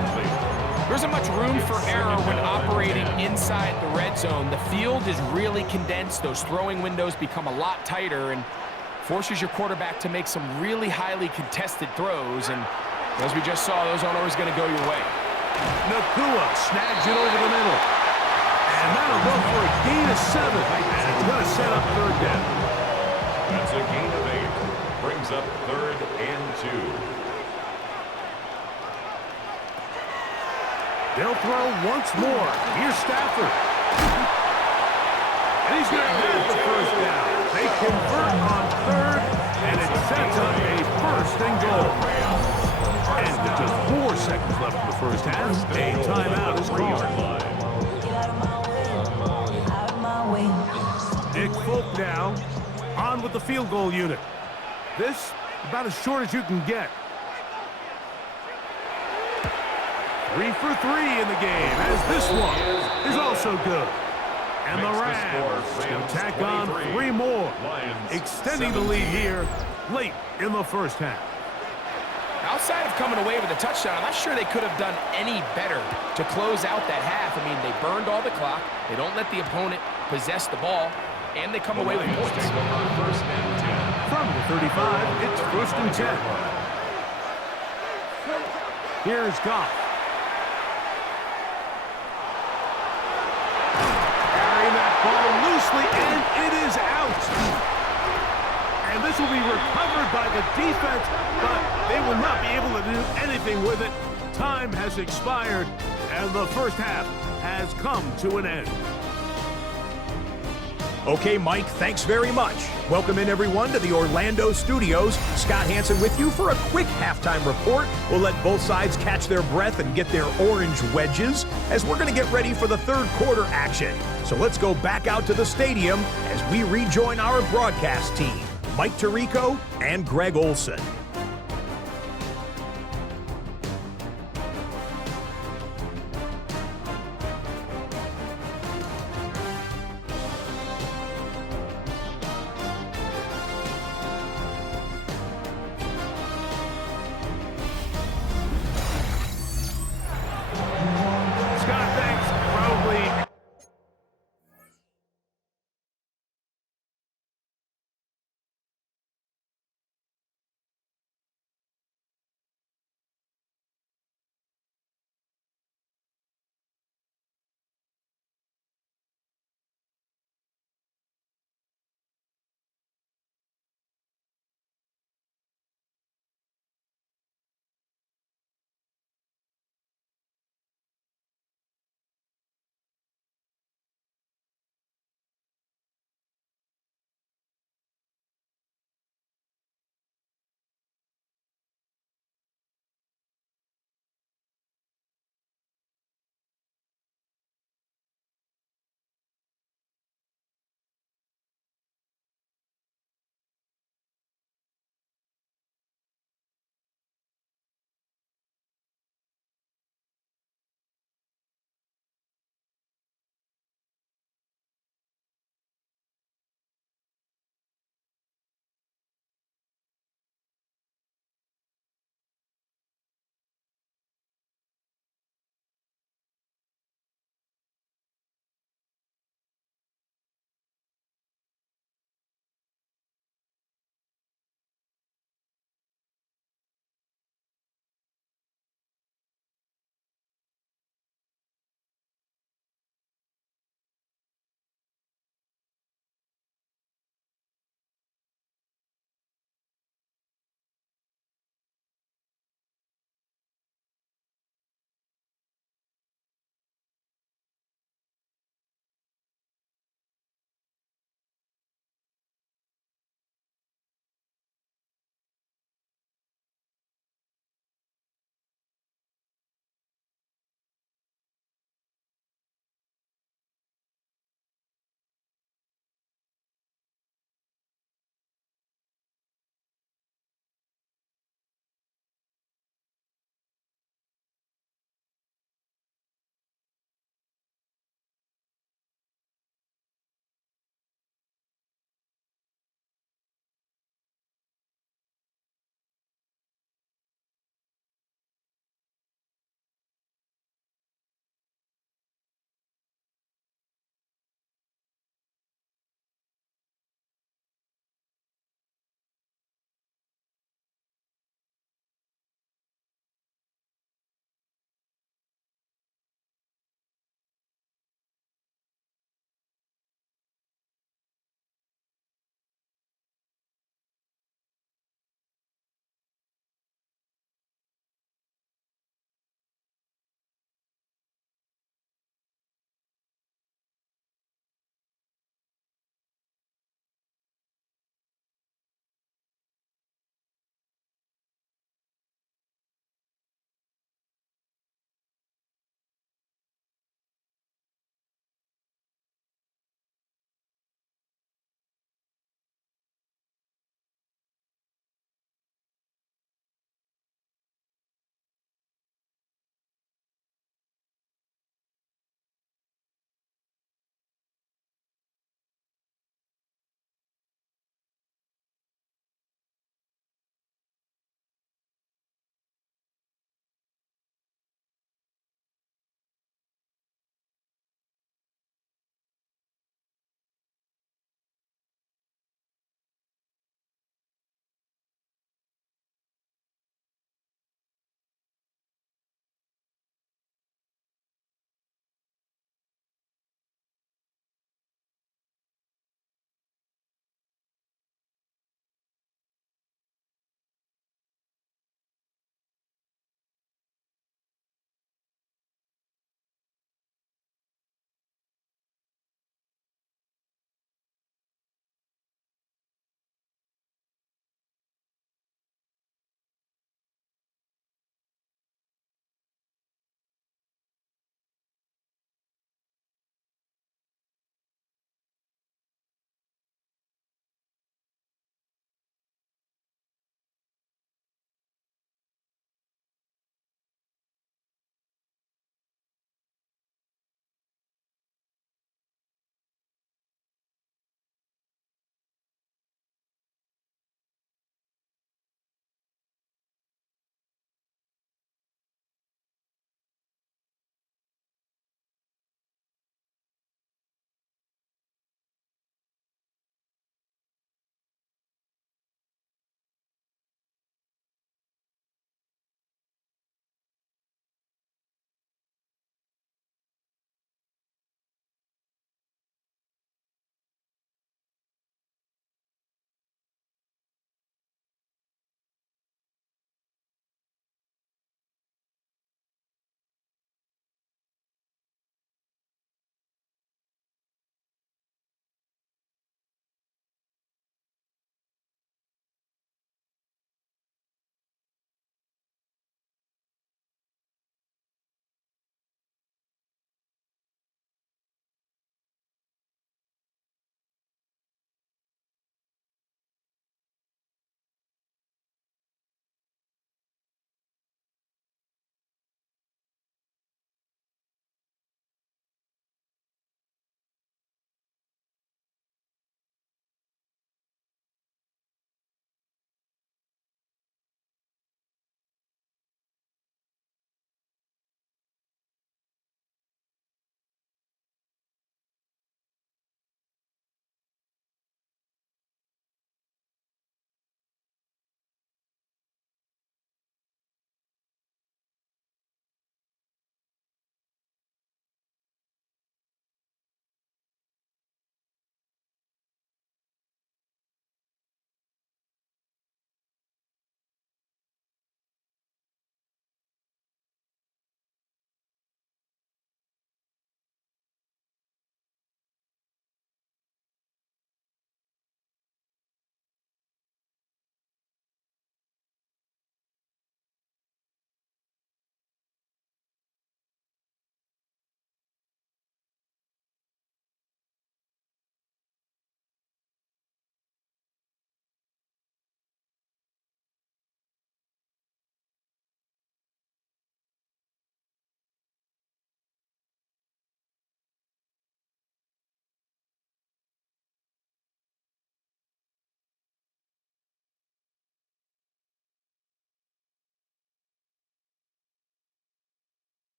There isn't much room for error when operating inside the red zone. The field is really condensed. Those throwing windows become a lot tighter and forces your quarterback to make some really highly contested throws. And as we just saw, those aren't always going to go your way. Nakua snags it over the middle. And that'll go for a gain of 7. And it's going to set up 3rd down. That's a gain of 8. Brings up 3rd and 2. They'll throw once more. Here's Stafford. And he's going to have the first down. They convert on 3rd, and it sets up a 1st and goal. And with just 4 seconds left in the first half, a timeout is called. Nick Folk now on with the field goal unit. This about as short as you can get. 3 for 3 in the game, as this one is also good. And the Rams can tack on 3 more, extending the lead here late in the first half. Outside of coming away with a touchdown, I'm not sure they could have done any better to close out that half. I mean, they burned all the clock. They don't let the opponent possess the ball, and they come away with points. From the 35, it's 1st and 10. Here's Goff. Carrying that ball loosely, and it is out. And this will be recovered by the defense, but they will not be able to do anything with it. Time has expired, and the first half has come to an end. Okay, Mike, thanks very much. Welcome in, everyone, to the Orlando studios. Scott Hansen with you for a quick halftime report. We'll let both sides catch their breath and get their orange wedges as we're going to get ready for the third quarter action. So let's go back out to the stadium as we rejoin our broadcast team, Mike Tirico and Greg Olson.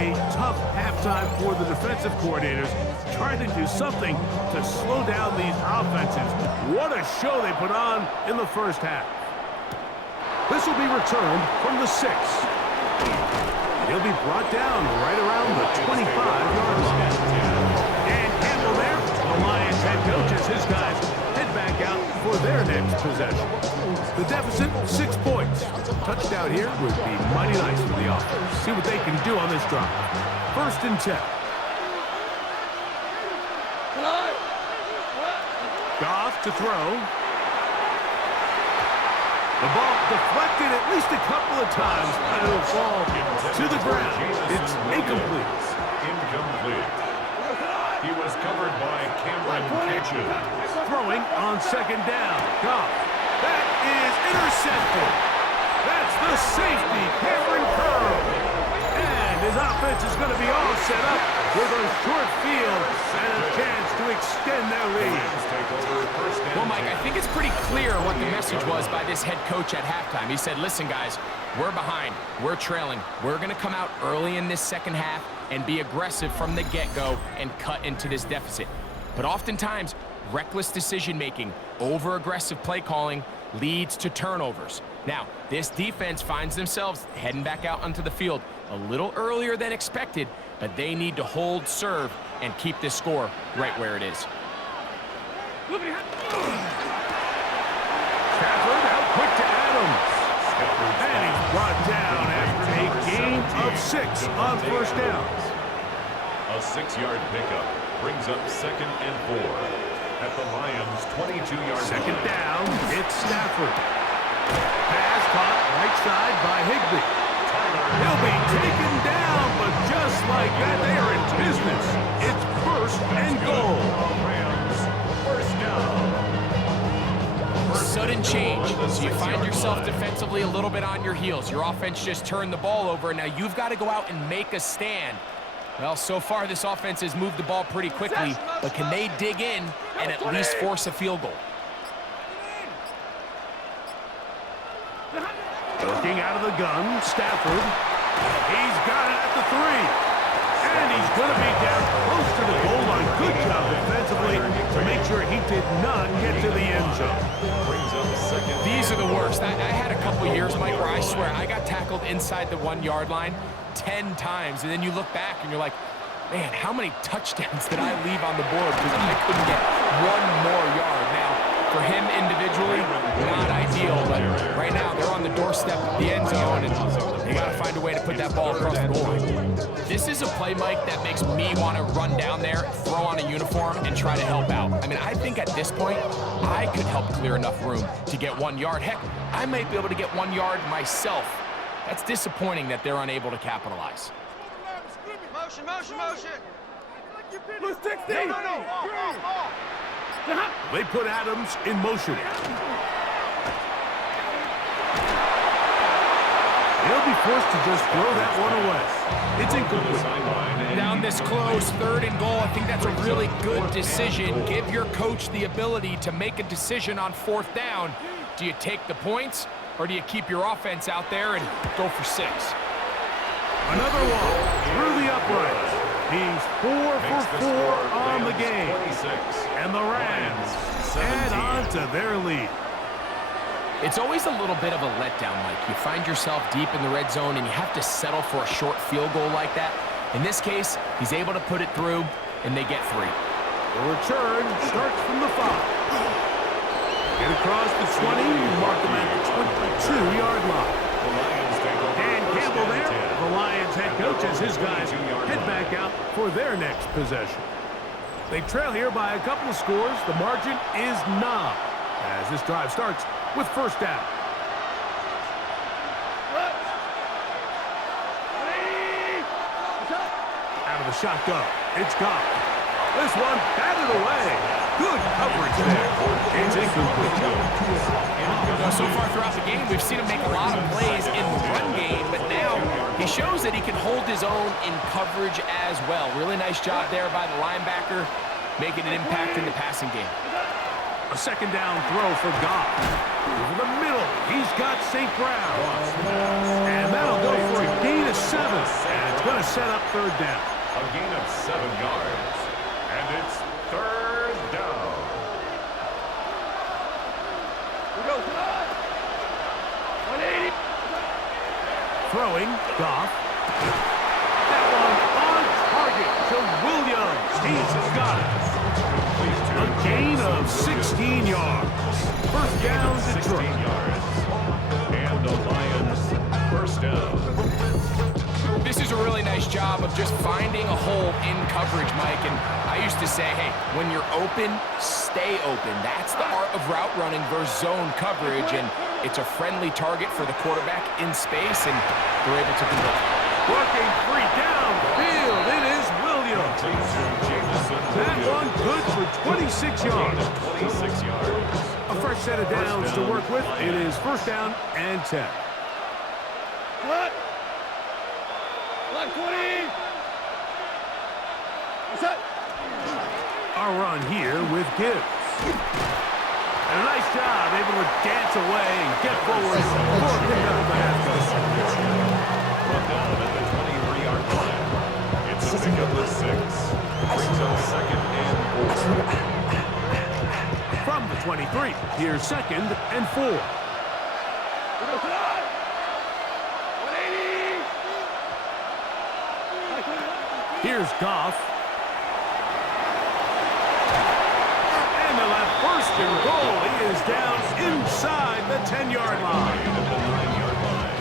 A tough halftime for the defensive coordinators, trying to do something to slow down these offenses. What a show they put on in the first half. This will be returned from the 6. He'll be brought down right around the 25-yard line. And Campbell there, the Lions head coach as his guys head back out for their next possession. The deficit, 6 points. Touchdown here would be mighty nice for the offense. See what they can do on this drive. 1st and 10. Goff to throw. The ball deflected at least a couple of times, and it'll fall to the ground. It's incomplete. Incomplete. He was covered by Cameron Kitchen. Throwing on 2nd down. Goff. That is intercepted. That's the safety, Cameron Curl. And his offense is going to be all set up with a short field and a chance to extend their lead. Well, Mike, I think it's pretty clear what the message was by this head coach at halftime. He said, listen, guys, we're behind. We're trailing. We're going to come out early in this second half and be aggressive from the get-go and cut into this deficit. But oftentimes, reckless decision-making, over-aggressive play calling leads to turnovers. Now, this defense finds themselves heading back out onto the field a little earlier than expected, but they need to hold serve and keep this score right where it is. Stafford out quick to Adams. And he's brought down after a gain of 6 on 1st down. A 6-yard pickup brings up 2nd and 4 at the Lions' 22-yard line. 2nd down, it's Stafford. Pass caught right side by Higbee. He'll be taken down, but just like that, they are in business. It's 1st and goal. First down. Sudden change. So you find yourself defensively a little bit on your heels. Your offense just turned the ball over. Now you've got to go out and make a stand. Well, so far this offense has moved the ball pretty quickly, but can they dig in and at least force a field goal? Looking out of the gun, Stafford. He's got it at the 3. And he's going to be down close to the goal line. Good job defensively to make sure he did not get to the end zone. These are the worst. I had a couple years, Mike, where I swear I got tackled inside the 1-yard line 10 times. And then you look back and you're like, man, how many touchdowns did I leave on the board because I couldn't get one more yard? Now, for him individually, not ideal, but right now they're on the doorstep of the end zone, and they got to find a way to put that ball across the goal line. This is a play, Mike, that makes me want to run down there, throw on a uniform, and try to help out. I mean, I think at this point, I could help clear enough room to get 1 yard. Heck, I might be able to get 1 yard myself. That's disappointing that they're unable to capitalize. Motion, motion, motion. Blue 60. They put Adams in motion. They'll be forced to just throw that one away. It's incomplete. Down this close, 3rd and goal. I think that's a really good decision. Give your coach the ability to make a decision on 4th down. Do you take the points, or do you keep your offense out there and go for 6? Another one through the uprights. He's 4 for 4 on the game. And the Rams add on to their lead. It's always a little bit of a letdown, Mike. You find yourself deep in the red zone and you have to settle for a short field goal like that. In this case, he's able to put it through, and they get 3. The return starts from the 5. Get across the 20, mark them at the 22-yard line. Dan Campbell there, the Lions head coach, as his guys head back out for their next possession. They trail here by a couple of scores. The margin is 9 as this drive starts with 1st down. Out of the shotgun, it's gone. This one batted away. Good coverage there. It's incomplete. So far throughout the game, we've seen him make a lot of plays in the run game, but now he shows that he can hold his own in coverage as well. Really nice job there by the linebacker, making an impact in the passing game. A second down throw for Goff. Over the middle, he's got St. Brown. And that'll go for a gain of 7. And it's going to set up third down. A gain of 7 yards. And it's third down. We go. 180. Throwing, Goff. That one on target to Williams. He's got it. A gain of 16 yards. First down, Detroit. 16 yards. And the Lions first down. This is a really nice job of just finding a hole in coverage, Mike. And I used to say, hey, when you're open, stay open. That's the art of route running versus zone coverage. And it's a friendly target for the quarterback in space, and they're able to convert. Working free downfield. It is Williams. That one good for 26 yards. 26 yards. A fresh set of downs to work with. It is first down and 10. What? 20. What's that? Our run here with Gibbs. And a nice job, able to dance away and get forward before picking up the halfback. Brought down at the 23-yard line. It's a pickup of 6. Brings up second and 4. From the 23, here's second and 4. We go. 180. Here's Goff. And they'll have first and goal. He is down inside the 10-yard line.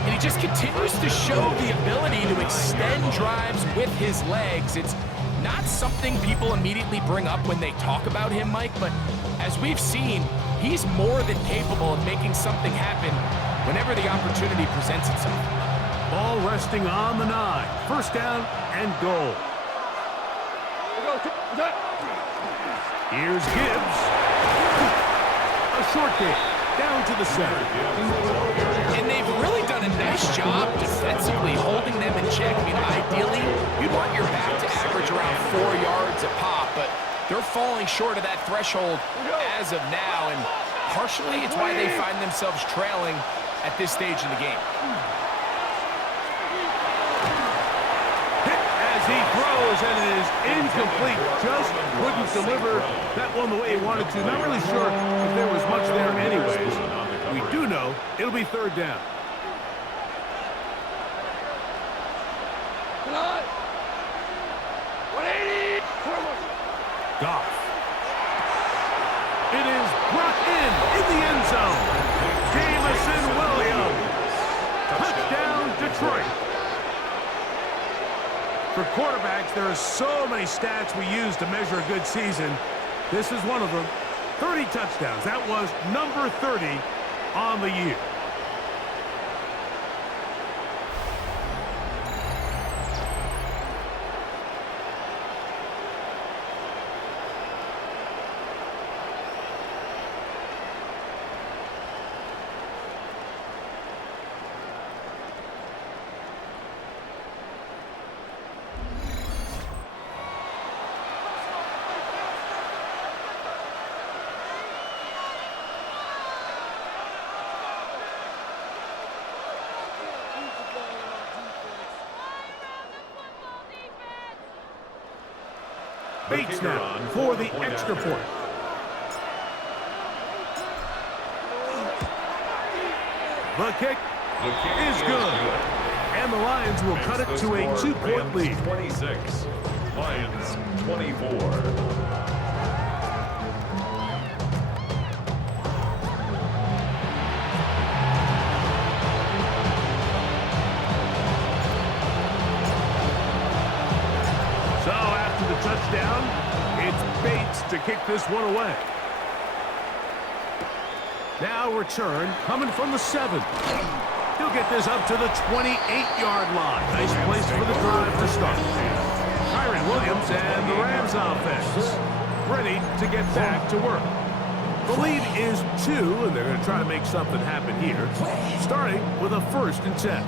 And he just continues to show the ability to extend drives with his legs. It's not something people immediately bring up when they talk about him, Mike, but as we've seen, he's more than capable of making something happen whenever the opportunity presents itself. Ball resting on the 9. First down and goal. Here's Gibbs. A short kick down to the center. And they've really done a nice job defensively holding them in check. I mean, ideally, you'd want your back to average around 4 yards a pop, but they're falling short of that threshold as of now, and partially it's why they find themselves trailing at this stage in the game. Hit as he throws, and it is incomplete. Just couldn't deliver that one the way he wanted to. Not really sure if there was much there anyways. We do know it'll be third down. Come on. 180. Goff. It is brought in the end zone. Jamison Williams. Touchdown, Detroit. For quarterbacks, there are so many stats we use to measure a good season. This is one of them. 30 touchdowns. That was number 30 on the year. Bates now for the extra point. The kick is good. And the Lions will cut it to a 2-point lead. 26. Lions 24. Touchdown. It's Bates to kick this one away. Now return coming from the 7. He'll get this up to the 28-yard line. Nice place for the drive to start. Kyron Williams and the Rams offense ready to get back to work. The lead is 2, and they're going to try to make something happen here, starting with a 1st and 10.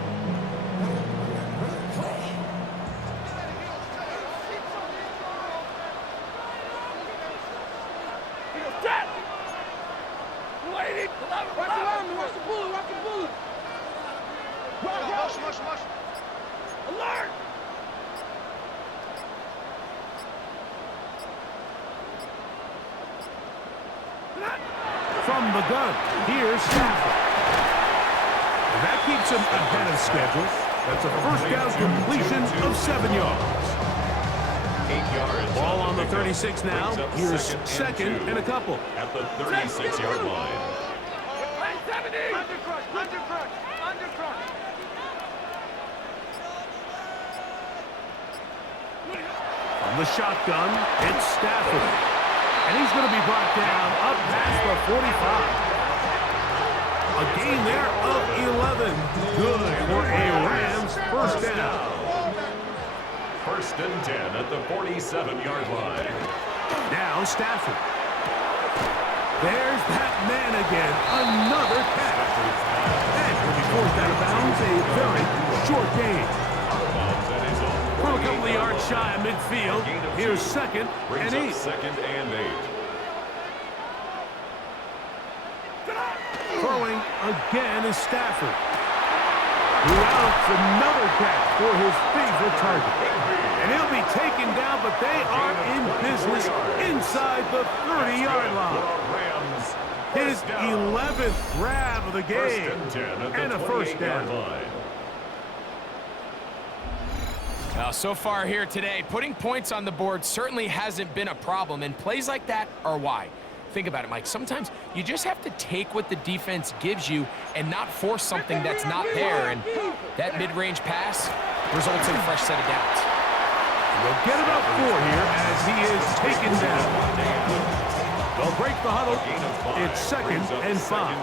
Rock the lineman, watch the bullet, rock the bullet. Motion. Alert! From the gun, here's Stafford. And that keeps him ahead of schedule. That's a first down completion of 7 yards. 8 yards. Ball on the 36 now. Here's second and a couple. At the 36-yard line. Undercrush. From the shotgun, it's Stafford. And he's going to be brought down up past the 45. A gain there of 11. Good for a Rams first down. First and 10 at the 47-yard line. Now Stafford. There's that man again. Another catch. And he'll be forced out of bounds. A very short gain. From a couple of yards shy of midfield. Here's second and 8. Second and 8. Throwing again is Stafford. Who outs another catch for his favorite target. And he'll be taken down, but they are in business inside the 30-yard line. His 11th grab of the game. And a first down. Well, so far here today, putting points on the board certainly hasn't been a problem, and plays like that are why. Think about it, Mike. Sometimes you just have to take what the defense gives you and not force something that's not there, and that mid-range pass results in a fresh set of downs. They'll get about 4 here as he is taken down. They'll break the huddle. It's second and 5.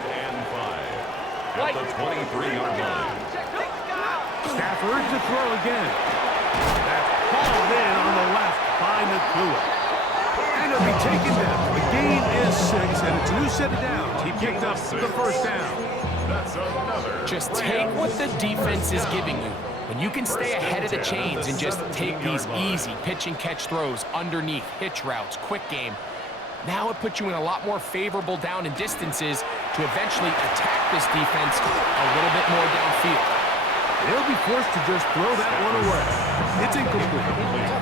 At the 23-yard line. Stafford to throw again. That's hauled in on the left by Nakua. And he'll be taken down. The gain is 6, and it's a new set of downs. He picked up the first down. That's another. Just take what the defense is giving you. When you can stay ahead of the chains and just take these easy pitch and catch throws underneath, hitch routes, quick game, now it puts you in a lot more favorable down and distances to eventually attack this defense a little bit more downfield. They'll be forced to just throw that one away. It's incomplete.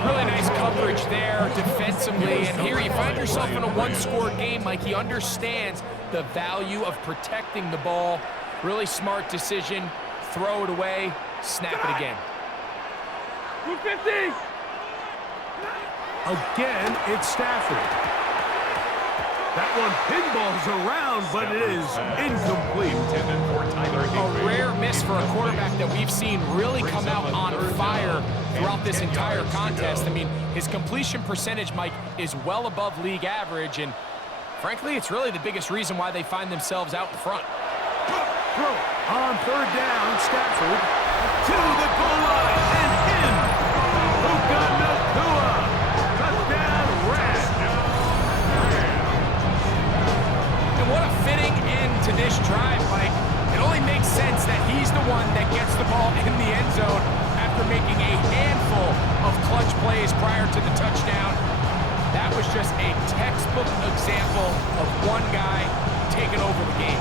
Really nice coverage there defensively, and here you find yourself in a one-score game. Like, he understands the value of protecting the ball. Really smart decision. Throw it away, snap it again. 250. Again, it's Stafford. That one pinballs around, but it is incomplete. A rare miss for a quarterback that we've seen really come out on fire throughout this entire contest. I mean, his completion percentage, Mike, is well above league average, and frankly, it's really the biggest reason why they find themselves out in front. On third down, Stafford to the goal line and in. Puka Nakua. Touchdown, Rams. And what a fitting end to this drive, Mike. It only makes sense that he's the one that gets the ball in the end zone after making a handful of clutch plays prior to the touchdown. That was just a textbook example of one guy taking over the game.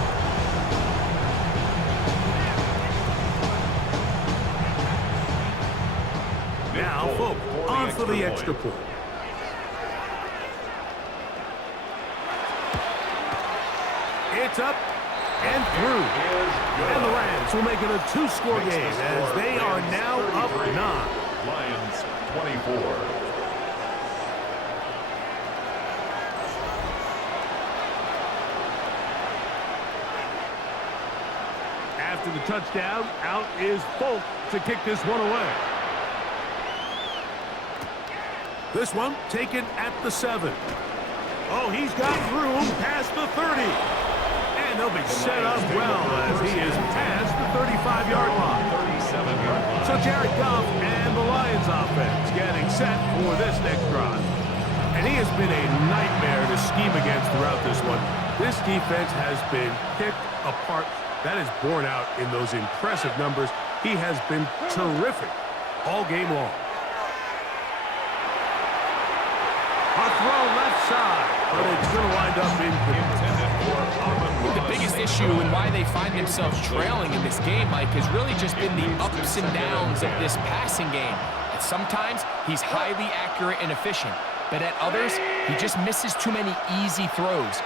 Now, Folk on for the extra point. It's up and through. And the Rams will make it a two-score game as they are now up 9. Lions 24. After the touchdown, out is Folk to kick this one away. This one taken at the 7. Oh, he's got room past the 30. And he'll be set up well as he is past the 35-yard line. So Jared Goff and the Lions offense getting set for this next drive. And he has been a nightmare to scheme against throughout this one. This defense has been picked apart. That is borne out in those impressive numbers. He has been terrific all game long. A throw left side, but it's going to wind up incomplete. The biggest issue and why they find themselves trailing in this game, Mike, has really just been the ups and downs of this passing game. And sometimes he's highly accurate and efficient, but at others, he just misses too many easy throws.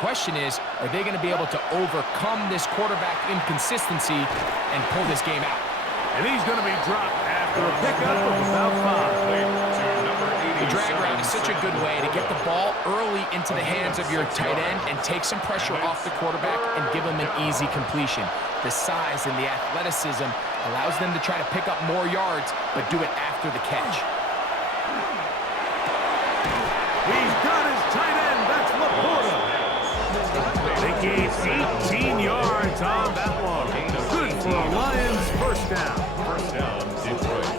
Question is, are they going to be able to overcome this quarterback inconsistency and pull this game out? And he's going to be dropped after a pickup of about 5. The drag route is such a good way to get the ball early into the hands of your tight end and take some pressure off the quarterback and give him an easy completion. The size and the athleticism allows them to try to pick up more yards, but do it after the catch. He's got his tight end. That's Laporta. They gave 18 yards on that one. Good for a Lions first down. First down, Detroit.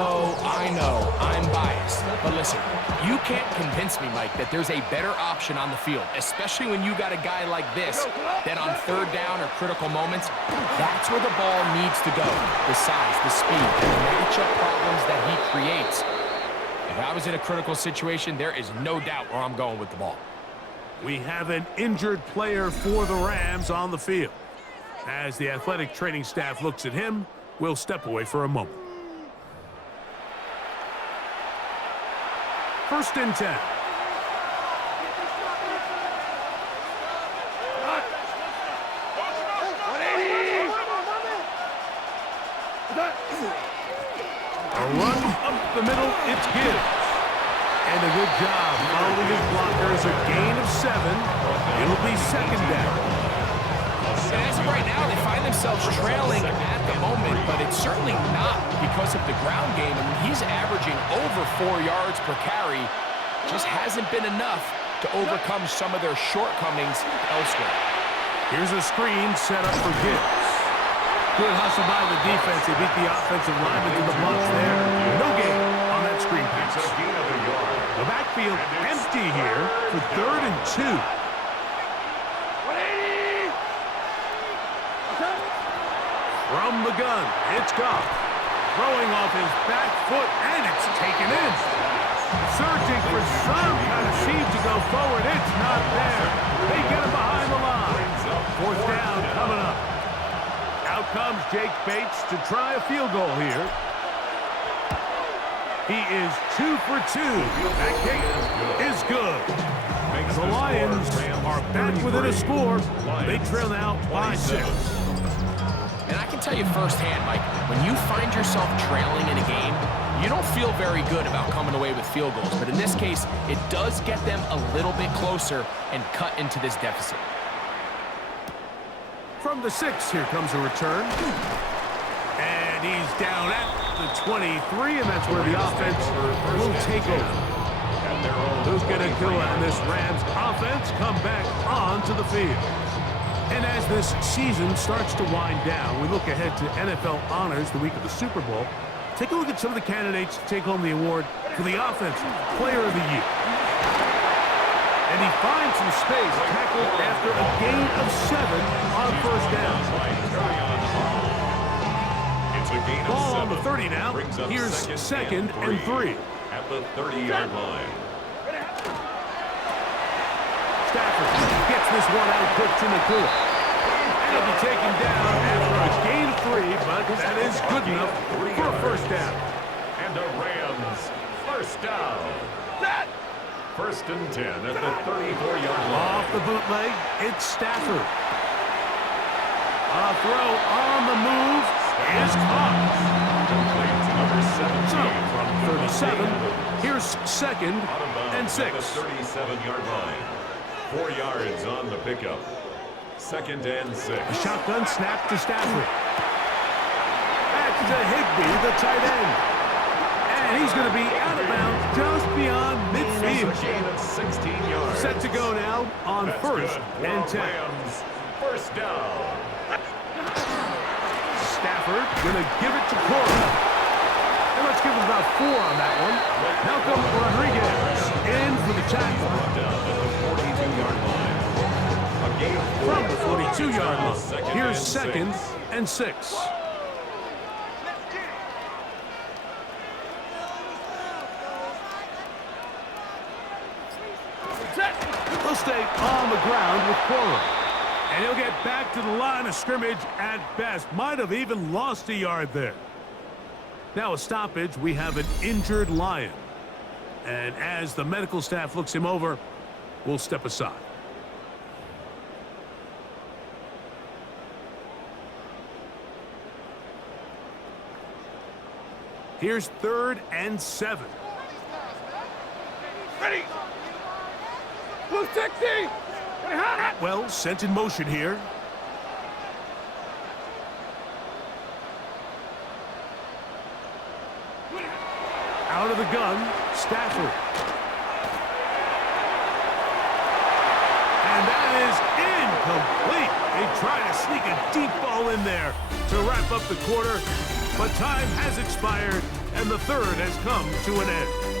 I know, I'm biased. But listen, you can't convince me, Mike, that there's a better option on the field, especially when you got a guy like this, that on third down or critical moments, that's where the ball needs to go. The size, the speed, and the matchup problems that he creates. If I was in a critical situation, there is no doubt where I'm going with the ball. We have an injured player for the Rams on the field. As the athletic training staff looks at him, we'll step away for a moment. First and 10. A run up the middle, it's Gibbs. And a good job following his blockers, a gain of 7. It'll be second down. And as of right now, they find themselves trailing at the moment, but it's certainly not because of the ground game. I mean, he's averaging over 4 yards per carry. Just hasn't been enough to overcome some of their shortcomings elsewhere. Here's a screen set up for Gibbs. Good hustle by the defense. They beat the offensive lineman to the punch there. No gain on that screen pass. The backfield empty here for 3rd and 2. From the gun, it's Goff. Throwing off his back foot, and it's taken in. Searching for some kind of seam to go forward. It's not there. They get him behind the line. 4th down coming up. Out comes Jake Bates to try a field goal here. He is 2 for 2. That kick is good. The Lions are back within a score. They trail now by 6. And I can tell you firsthand, Mike, when you find yourself trailing in a game, you don't feel very good about coming away with field goals. But in this case, it does get them a little bit closer and cut into this deficit. From the 6, here comes a return. And he's down at the 23, and that's where the offense will take over. Who's going to do it? And this Rams offense come back onto the field. And as this season starts to wind down, we look ahead to NFL honors the week of the Super Bowl. Take a look at some of the candidates to take home the award for the Offensive Player of the Year. And he finds some space, tackled after a gain of 7 on first down. It's a gain of 7. Ball on the 30 now. Here's second and 3. At the 30-yard line. Stafford gets this one out quick to Nakua. And he'll be taken down after a gain of 3, but that is good enough for a first down. And the Rams, first down. First and 10 at the 34-yard line. Off the bootleg, it's Stafford. A throw on the move is caught. So, from 37, here's second and 6. At the 37-yard line. 4 yards on the pickup. Second and 6. A shotgun snap to Stafford. Back to Higbee, the tight end. And he's going to be out of bounds just beyond midfield. A gain of 16 yards. Set to go now on That's first good. and 10. Rams, first down. Stafford going to give it to Cora. And let's give him about 4 on that one. Malcolm Rodriguez in for the tackle. Down at the 42-yard line. A gain of 4 From the 42-yard line. Second Here's and second 6. and 6. He'll stay on the ground with Cora. And he'll get back to the line of scrimmage at best. Might have even lost a yard there. Now a stoppage, we have an injured Lion. And as the medical staff looks him over, we'll step aside. Here's 3rd and 7. Ready. Blue 60. Atwell sent in motion here. Out of the gun, Stafford. And that is incomplete. They try to sneak a deep ball in there to wrap up the quarter, but time has expired, and the 3rd has come to an end.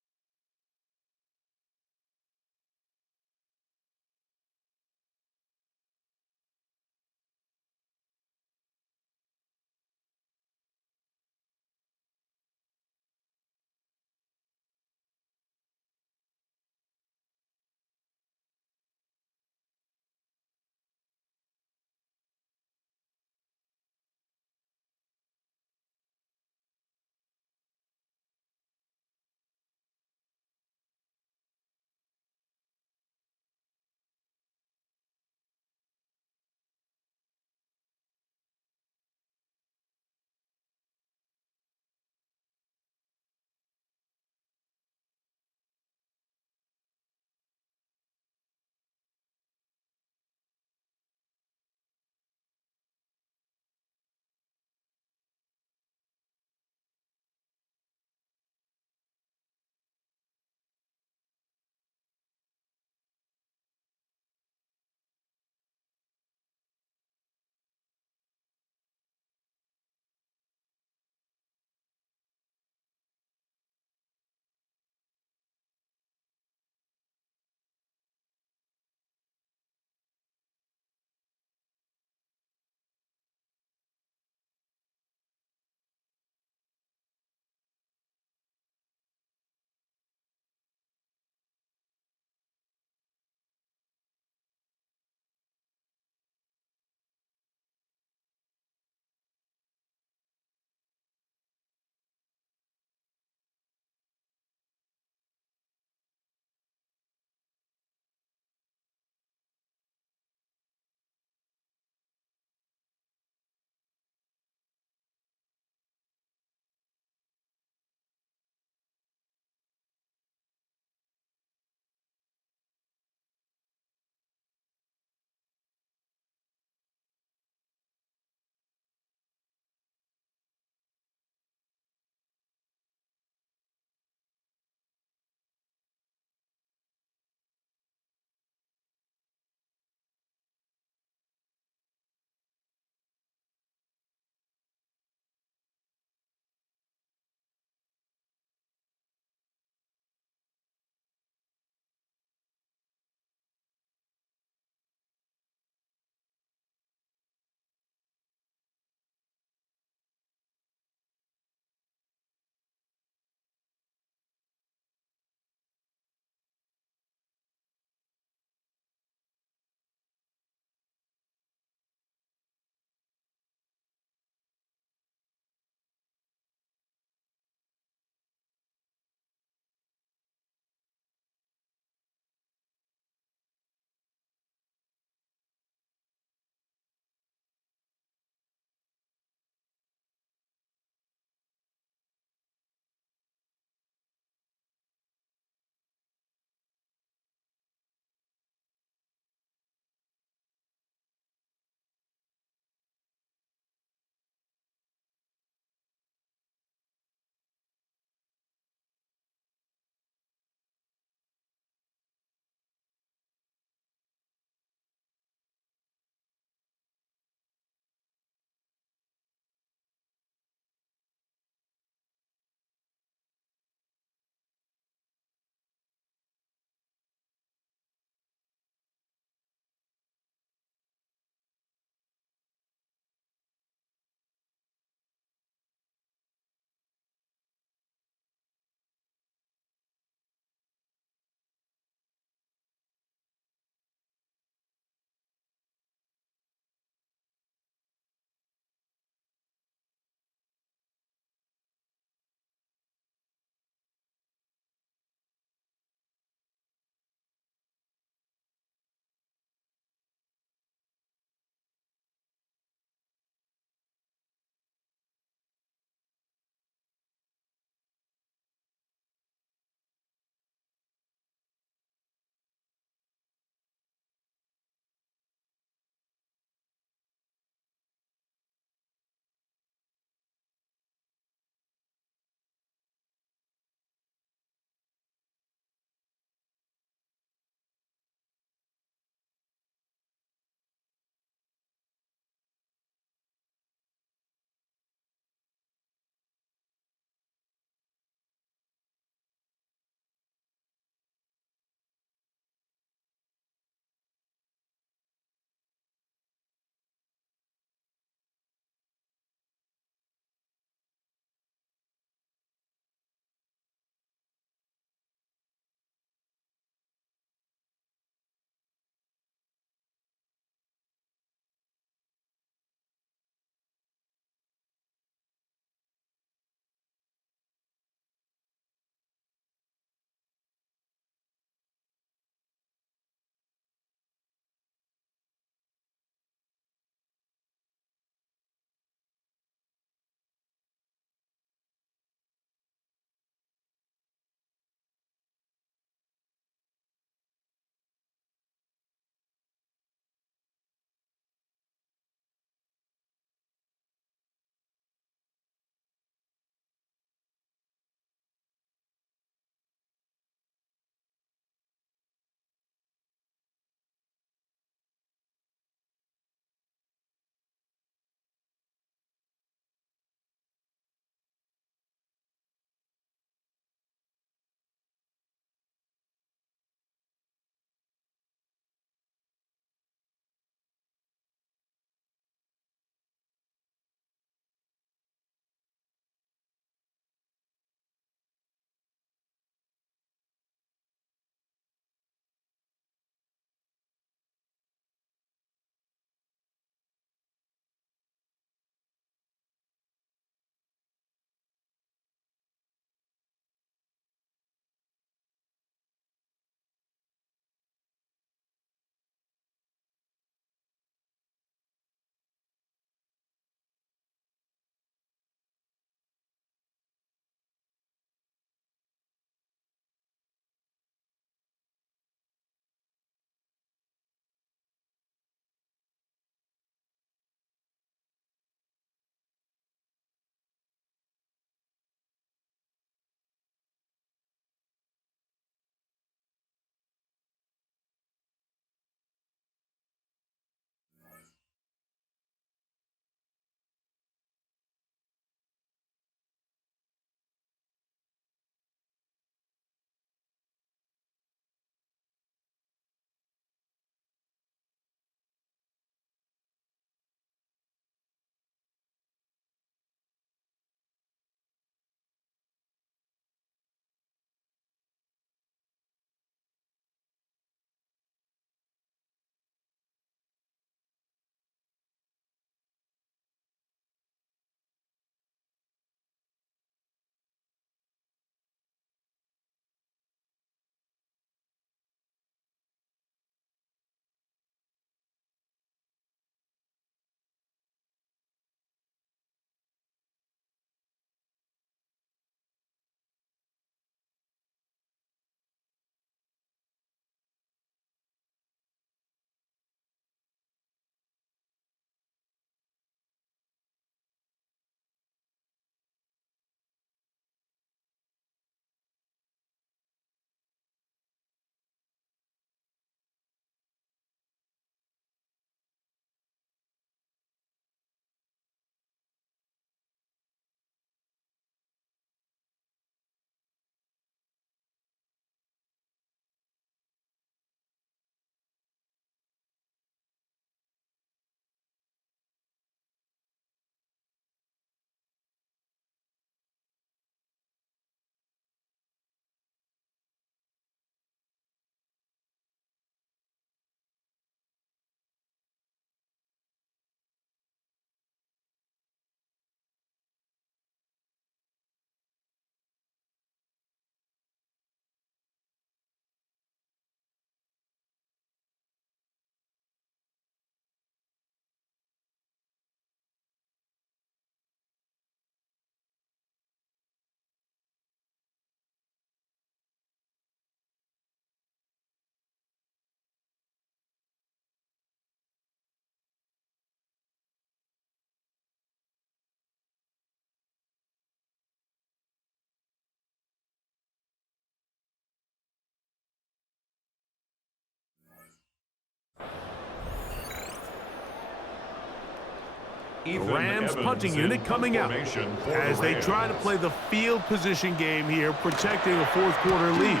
The Rams punting unit coming out as they try to play the field position game here, protecting a fourth quarter lead.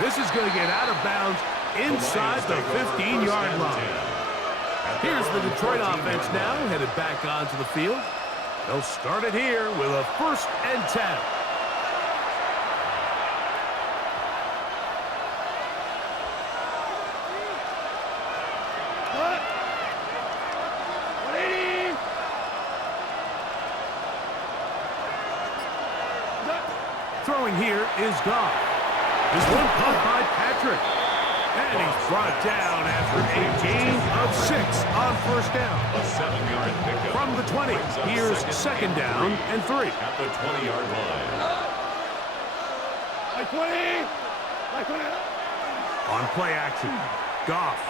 This is going to get out of bounds inside the 15-yard line. Here's the Detroit offense now, headed back onto the field. They'll start it here with a 1st and 10. Throwing here is Goff. This one caught by Patrick. And he's brought down after a gain of 6 on 1st down. A 7-yard pickup. From the 20, here's 2nd down and 3. At the 20-yard line. On play action, Goff.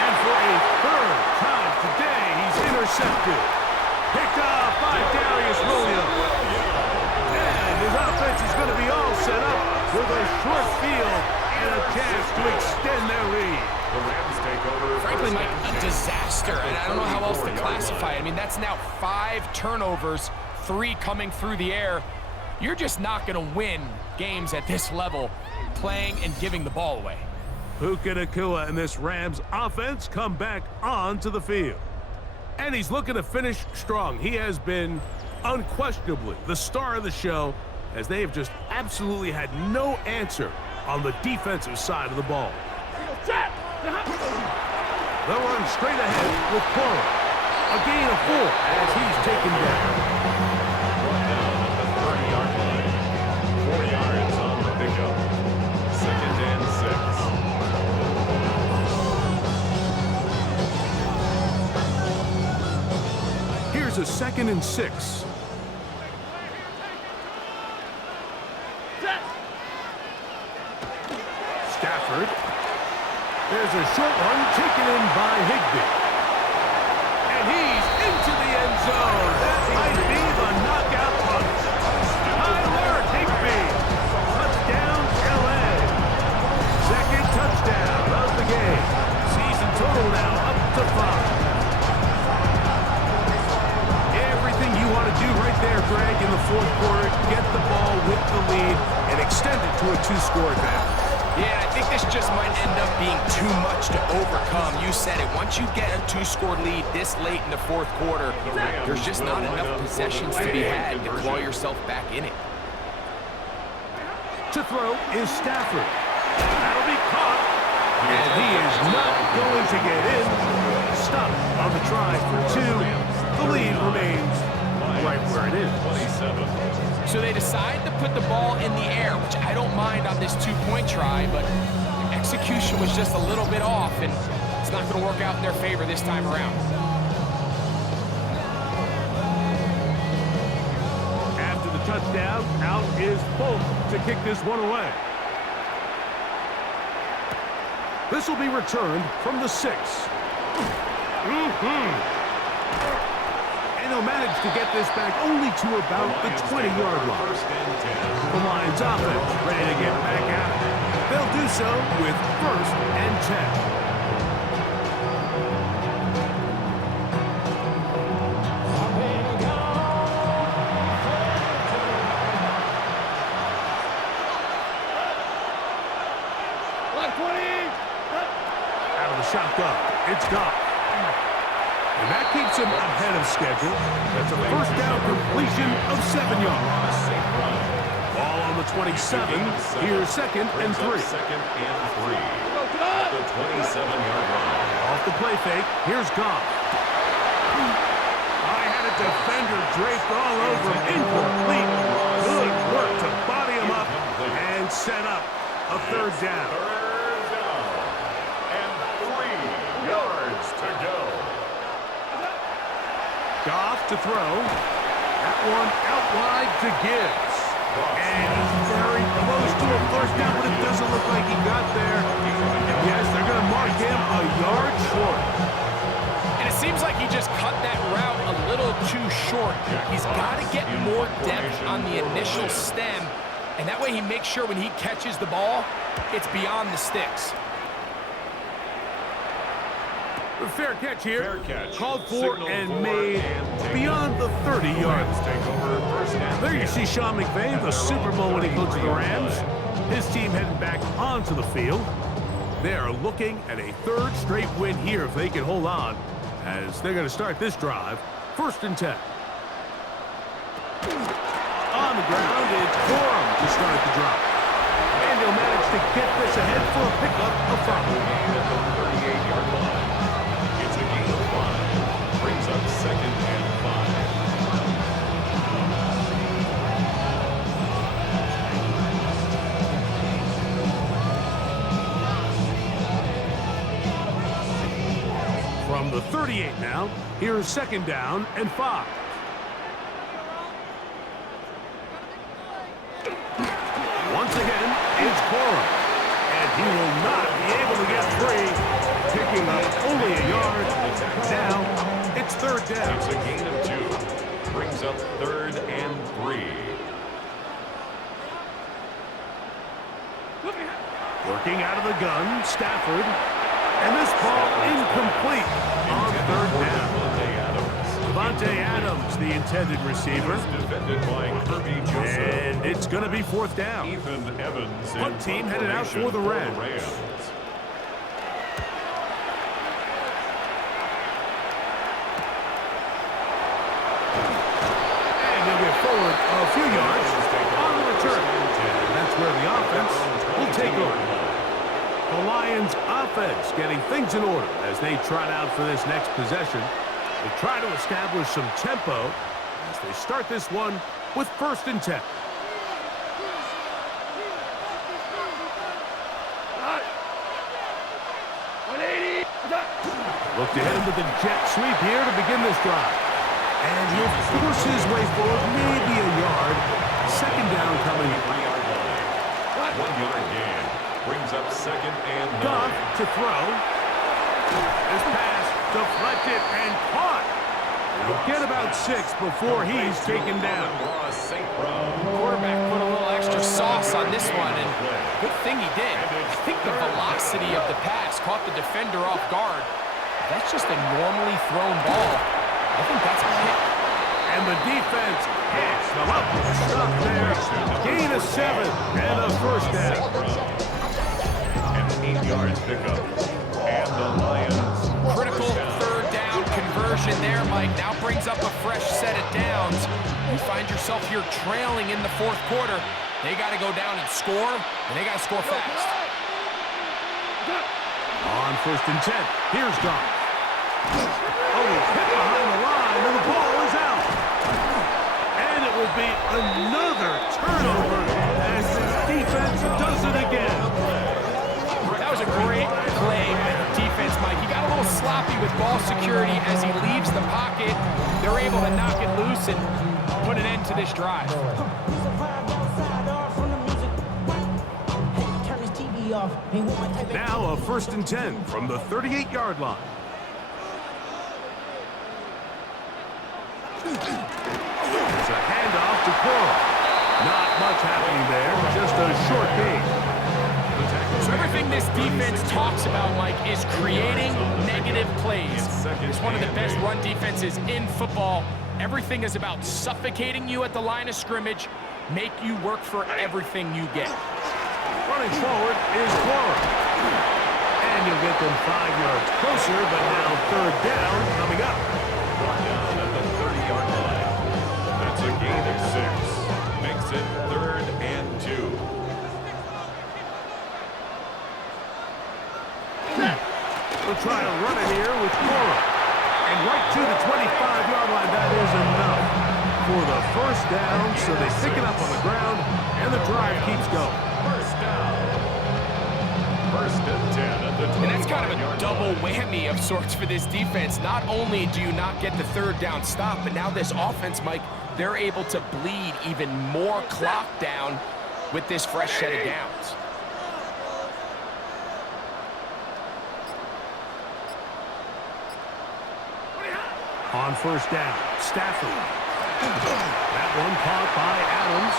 And for a 3rd time today, he's intercepted. Picked off by Darius Williams. And his offense is going to be all set up with a short field and a chance to extend their lead. The Rams take over. Frankly, Mike, a disaster, and I don't know how else to classify it. I mean, that's now 5 turnovers, 3 coming through the air. You're just not going to win games at this level playing and giving the ball away. Puka Nacua and this Rams offense come back onto the field. And he's looking to finish strong. He has been unquestionably the star of the show, as they have just absolutely had no answer on the defensive side of the ball. They'll run straight ahead with Cora. A gain of 4 as he's taken down. Brought down at the 30-yard line. 4 yards on the pickup. 2nd and 6. Here's a 2nd and 6. Stafford. There's a short one taken in by Higbee. And he's into the end zone. That might be the knockout punch. Tyler Higbee. Touchdown, LA. 2nd touchdown of the game. Season total now up to 5. Everything you want to do right there, Greg, in the 4th quarter, get the ball with the lead and extend it to a 2-score advantage. Yeah, I think this just might end up being too much to overcome. You said it. Once you get a 2-score lead this late in the 4th quarter, there's just not enough possessions to be had to claw yourself back in it. To throw is Stafford. That'll be caught. And he is not going to get in. Stop on the try for 2. The lead remains right where it is. 27. So they decide to put the ball in the air, which I don't mind on this 2-point try, but execution was just a little bit off, and it's not going to work out in their favor this time around. After the touchdown, out is Polk to kick this one away. This will be returned from the 6. And he'll manage to get this back only to about the 20-yard line. The Lions offense ready to get back at it. They'll do so with 1st and 10. Out of the shotgun, it's Goff. And that keeps him ahead of schedule. That's a 1st down completion of 7 yards. Ball on the 27. Here's 2nd and 3. 2nd and 3. At the 27-yard line. Off the play fake, here's Goff. I had a defender draped all over him. Incomplete. Good work to body him up and set up a 3rd down. 3rd down. And 3 yards to go. Goff to throw. That one out wide to Gibbs. And he's very close to a 1st down, but it doesn't look like he got there. Yes, they're going to mark him a yard short. And it seems like he just cut that route a little too short. He's got to get more depth on the initial stem, and that way he makes sure when he catches the ball, it's beyond the sticks. Fair catch here. Fair catch. Called for Signal and for made and taken. beyond the 30-yard Rams take over first and There you 10. see Sean McVay, the Super Bowl winning coach of the Rams. His team heading back onto the field. They are looking at a third straight win here if they can hold on, as they're going to start this drive. First and 10. On the ground, it's Corum to start the drive. And he'll manage to get this ahead for a pickup of 5. Gain at the 38-yard line. It's a gain of 5. Brings up second and 5. From the 38 now, here's second down and 5. Once again, it's Corum. And he will not be able to get free, picking up only a yard. Now, it's third down. It's a gain of 2. Brings up third and 3. Working out of the gun, Stafford. And this ball incomplete on third down. Devontae Adams, the intended receiver. Defended by Kirby Joseph. And it's going to be fourth down. Ethan Evans in Punt team headed out for the Rams. And they'll get forward a few yards on the return. And that's where the offense will take over. The Lions offense getting things in order as they trot out for this next possession. They try to establish some tempo as they start this one with first and 10. Look to hit him with the jet sweep here to begin this drive. And he'll force his way forward, maybe a yard. Second down coming. 1 yard gain. Brings up second and 9. Goff to throw. This pass deflected and caught. He'll get about 6 before he's taken down. Quarterback put a little extra sauce on this one, and good thing he did. I think the velocity of the pass caught the defender off guard. That's just a normally thrown ball. I think that's a hit. And the defense has come up. Stop there. Gain of 7 and a first down. And 8 yards pickup. And the Lions. Critical third down conversion there, Mike. Now brings up a fresh set of downs. You find yourself here trailing in the fourth quarter. They got to go down and score, and they got to score fast. On first and 10, here's Goff. Oh, he's hit behind the line, and the ball is out. And it will be another turnover as this defense does it again. That was a great play by the defense, Mike. He got a little sloppy with ball security as he leaves the pocket. They're able to knock it loose and put an end to this drive. Now a first and 10 from the 38-yard line. There's a handoff to Corum. Not much happening there, just a short gain. So everything this defense talks about, Mike, is creating negative plays. It's one of the best run defenses in football. Everything is about suffocating you at the line of scrimmage, make you work for everything you get. Running forward is Corum. And you'll get them 5 yards closer, but now third down coming up. Brought down at the 30-yard line. That's a gain of 6. Makes it third and 2. We'll try to run it here with Corum. And right to the 25-yard line, that is enough for the first down. So they pick it up on the ground, and the drive keeps going. First down. First and 10 at the 25-yard line. And that's kind of a double whammy of sorts for this defense. Not only do you not get the third down stop, but now this offense, Mike, they're able to bleed even more clock down with this fresh set of downs. On first down, Stafford. That one caught by Adams.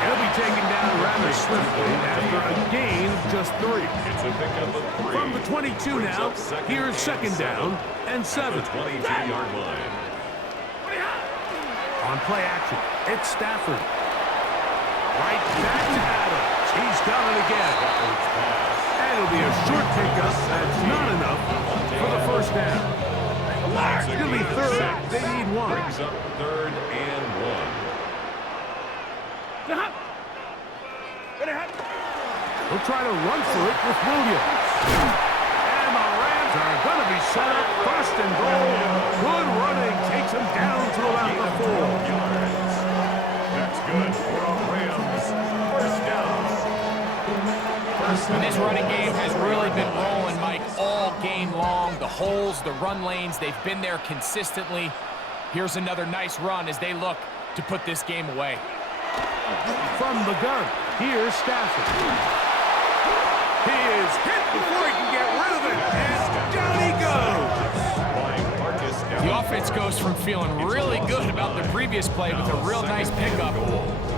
He'll be taken down rather swiftly after a gain of just 3. It's a pickup of 3. From the 22 now, here's second down and 7. 22-yard line. On play action, it's Stafford. Right back to Adams. He's done it again. And it'll be a short pickup. That's not enough for the first down. It's going to be third. They need 1. Brings up 3rd and 1. He'll try to run for it with Williams. And the Rams are going to be set up first and goal. Good running takes him down to about the 4. That's good for a Rams first down. And this running game has really been rolling, Mike, all game long. The holes, the run lanes, they've been there consistently. Here's another nice run as they look to put this game away. From the gun, here's Stafford. He is hit before he can get rid of it, and down he goes. The offense goes from feeling really good about the previous play with a real nice pickup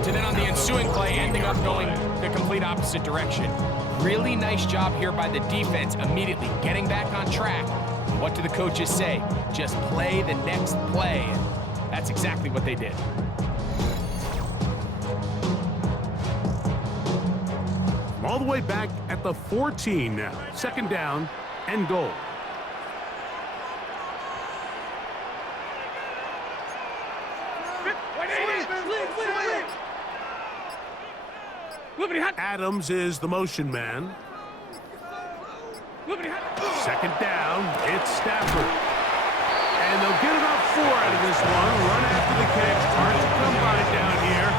to then on the ensuing play ending up going the complete opposite direction. Really nice job here by the defense immediately getting back on track. What do the coaches say? Just play the next play. And that's exactly what they did. All the way back at the 14 now. Second down and goal. Adams is the motion man. Second down, it's Stafford. And they'll get about 4 out of this one. Run after the catch. Hard to come by down here.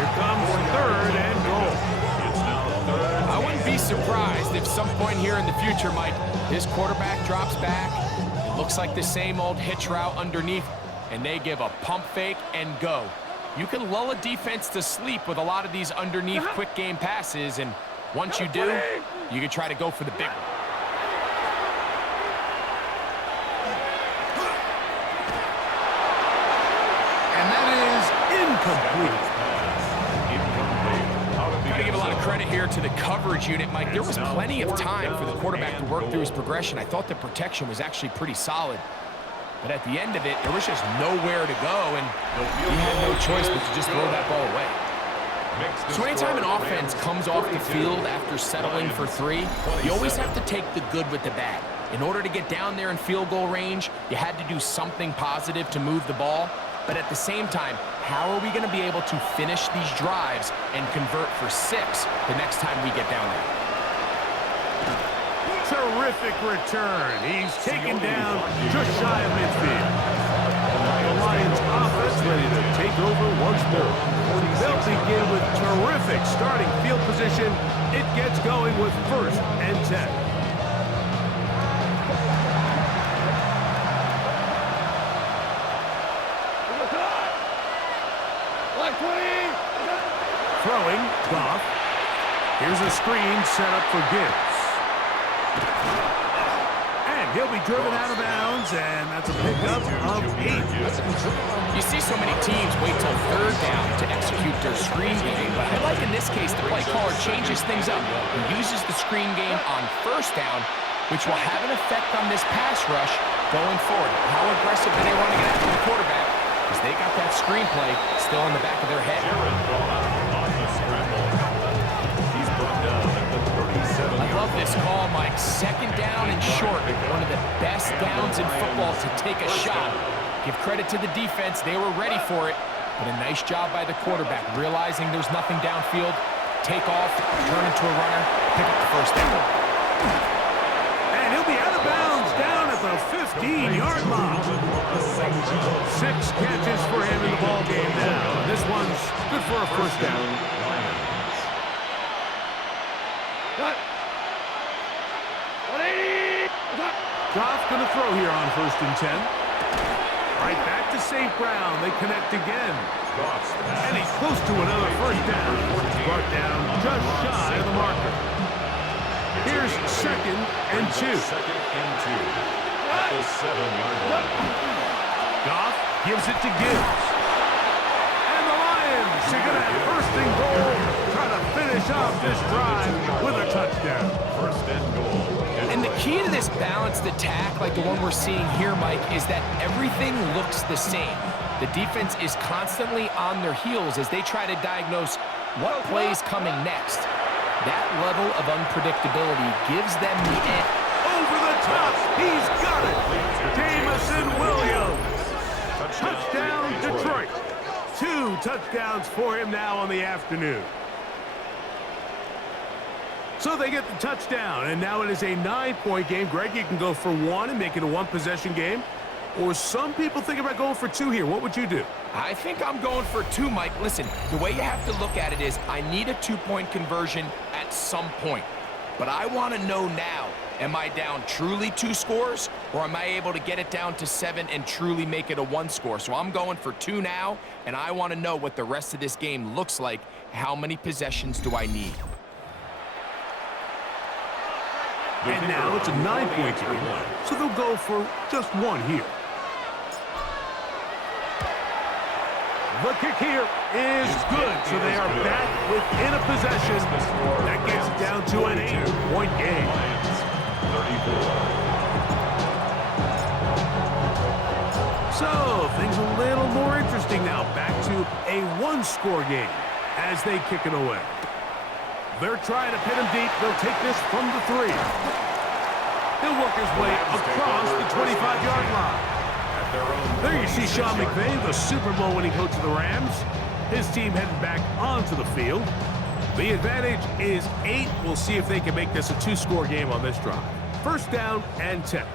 Here comes third and goal. I wouldn't be surprised if some point here in the future, Mike, this quarterback drops back. It looks like the same old hitch route underneath, and they give a pump fake and go. You can lull a defense to sleep with a lot of these underneath quick game passes, and once you do, you can try to go for the big one. And that is incomplete. Got to give a lot of credit here to the coverage unit, Mike. There was plenty of time for the quarterback to work through his progression. I thought the protection was actually pretty solid. But at the end of it, there was just nowhere to go, and he had no choice but to just throw that ball away. So anytime an offense comes off the field after settling for 3, you always have to take the good with the bad. In order to get down there in field goal range, you had to do something positive to move the ball. But at the same time, how are we going to be able to finish these drives and convert for 6 the next time we get down there? Terrific return. He's taken down just shy of midfield. The Lions offense ready to take over once more. They'll begin with terrific starting field position. It gets going with 1st and 10. Throwing, Goff. Here's a screen set up for Gibbs. And he'll be driven out of bounds, and that's a pickup of 8. You see so many teams wait till 3rd down to execute their screen game, but I like in this case the play caller changes things up. He uses the screen game on 1st down, which will have an effect on this pass rush going forward. How aggressive do they want to get after the quarterback? Because they got that screenplay still in the back of their head. I love this call, Mike. 2nd down and short. One of the best downs in football to take a shot. Give credit to the defense. They were ready for it. But a nice job by the quarterback, realizing there's nothing downfield. Take off, turn into a runner, pick up the 1st down. And he'll be out of bounds down at the 15-yard line. 6 catches for him in the ball game now. This one's good for a 1st down. Goff going to throw here on 1st and 10. Right back to St. Brown. They connect again. And he's close to another 1st down. Brought down just shy of the marker. Here's 2nd and 2. 2nd and 2 at the 7-yard line. Goff gives it to Gibbs. And the Lions are going to have 1st and goal. Try to finish off this drive with a touchdown. First and goal. And the key to this balanced attack, like the one we're seeing here, Mike, is that everything looks the same. The defense is constantly on their heels as they try to diagnose what play's coming next. That level of unpredictability gives them the edge. Over the top, he's got it. Jamison Williams. Touchdown, Detroit. 2 touchdowns for him now on the afternoon. So they get the touchdown, and now it is a 9-point game. Greg, you can go for 1 and make it a 1-possession game. Or some people think about going for 2 here. What would you do? I think I'm going for 2, Mike. Listen, the way you have to look at it is I need a 2-point conversion at some point. But I want to know now, am I down truly 2 scores, or am I able to get it down to 7 and truly make it a 1 score? So I'm going for 2 now, and I want to know what the rest of this game looks like. How many possessions do I need? And now it's a 9-point game, so they'll go for just 1 here. The kick here is good, so they are back within a possession. That gets it down to an 8-point game. So things a little more interesting now. Back to a 1-score game as they kick it away. They're trying to pin him deep. They'll take this from the 3. He'll work his way across the 25-yard line. There you see Sean McVay, the Super Bowl winning coach of the Rams. His team heading back onto the field. The advantage is 8. We'll see if they can make this a 2-score game on this drive. First down and 10.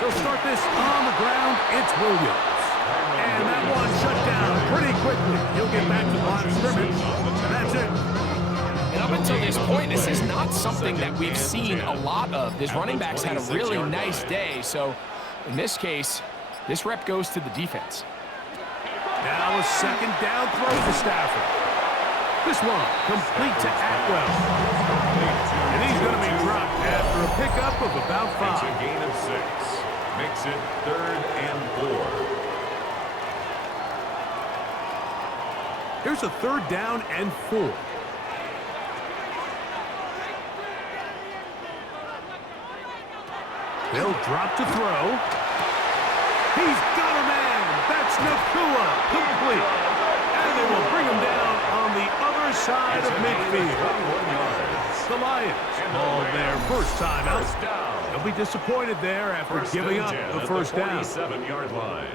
They'll start this on the ground. It's Williams. And that one shut down pretty quickly. He'll get back to the line of scrimmage, and that's it. And up until this point, this is not something that we've seen a lot of. This running back's had a really nice day, so in this case, this rep goes to the defense. Now a second down throw to Stafford. This one complete to Atwell. And he's going to be dropped after a pickup of about 5. Makes a gain of 6. Makes it 3rd and 4. Here's a 3rd down and 4. They'll drop to throw. He's got a man. That's Nakua. Complete. And they will bring him down on the other side of midfield. The Lions call their first time out. They'll be disappointed there after giving up the first down. 47-yard line.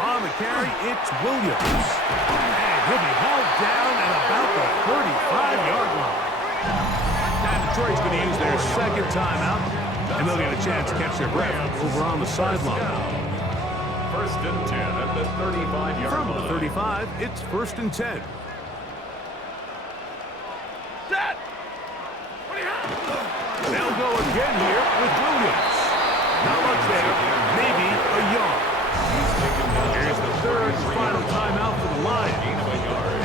On the carry, it's Williams. And he'll be hauled down at about the 35-yard line. Now Detroit's going to use their second timeout, and they'll get a chance to catch their breath over on the sideline. First and 10 at the 35-yard line. From the 35, it's 1st and 10. They'll go again here with Williams. Not much there, maybe a yard. Here's the 3rd and final timeout for the Lions.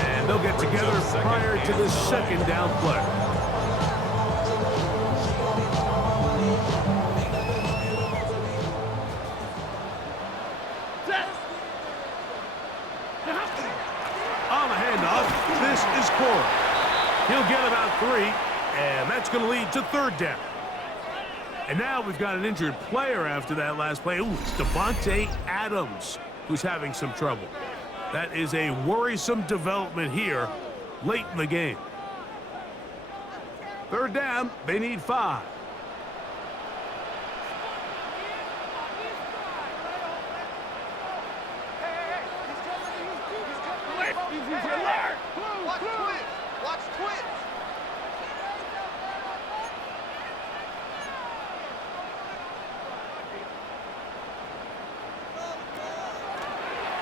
And they'll get together prior to the 2nd down play. On the handoff, this is Cora. He'll get about 3, and that's going to lead to 3rd down. And now we've got an injured player after that last play. Ooh, it's Devontae Adams who's having some trouble. That is a worrisome development here late in the game. 3rd down, they need 5. Watch twitch.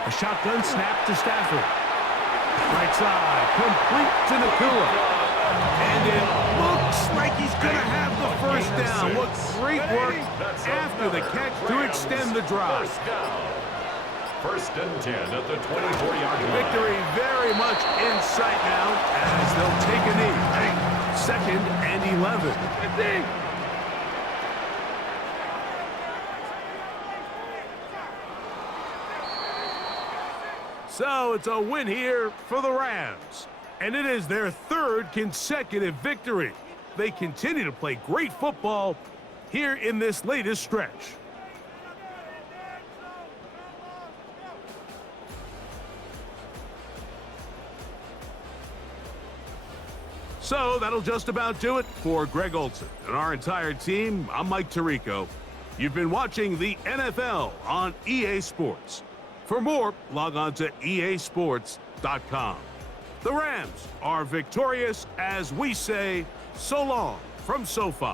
A shotgun snap to Stafford. Right side, complete to Nakua. And it looks like he's going to have the first down. What great work after the catch to extend the drive. First and 10 at the 24-yard line. Victory very much in sight now as they'll take a knee. Second and 11. So it's a win here for the Rams. And it is their third consecutive victory. They continue to play great football here in this latest stretch. So that'll just about do it for Greg Olsen and our entire team. I'm Mike Tirico. You've been watching the NFL on EA Sports. For more, log on to easports.com. The Rams are victorious as we say so long from SoFi.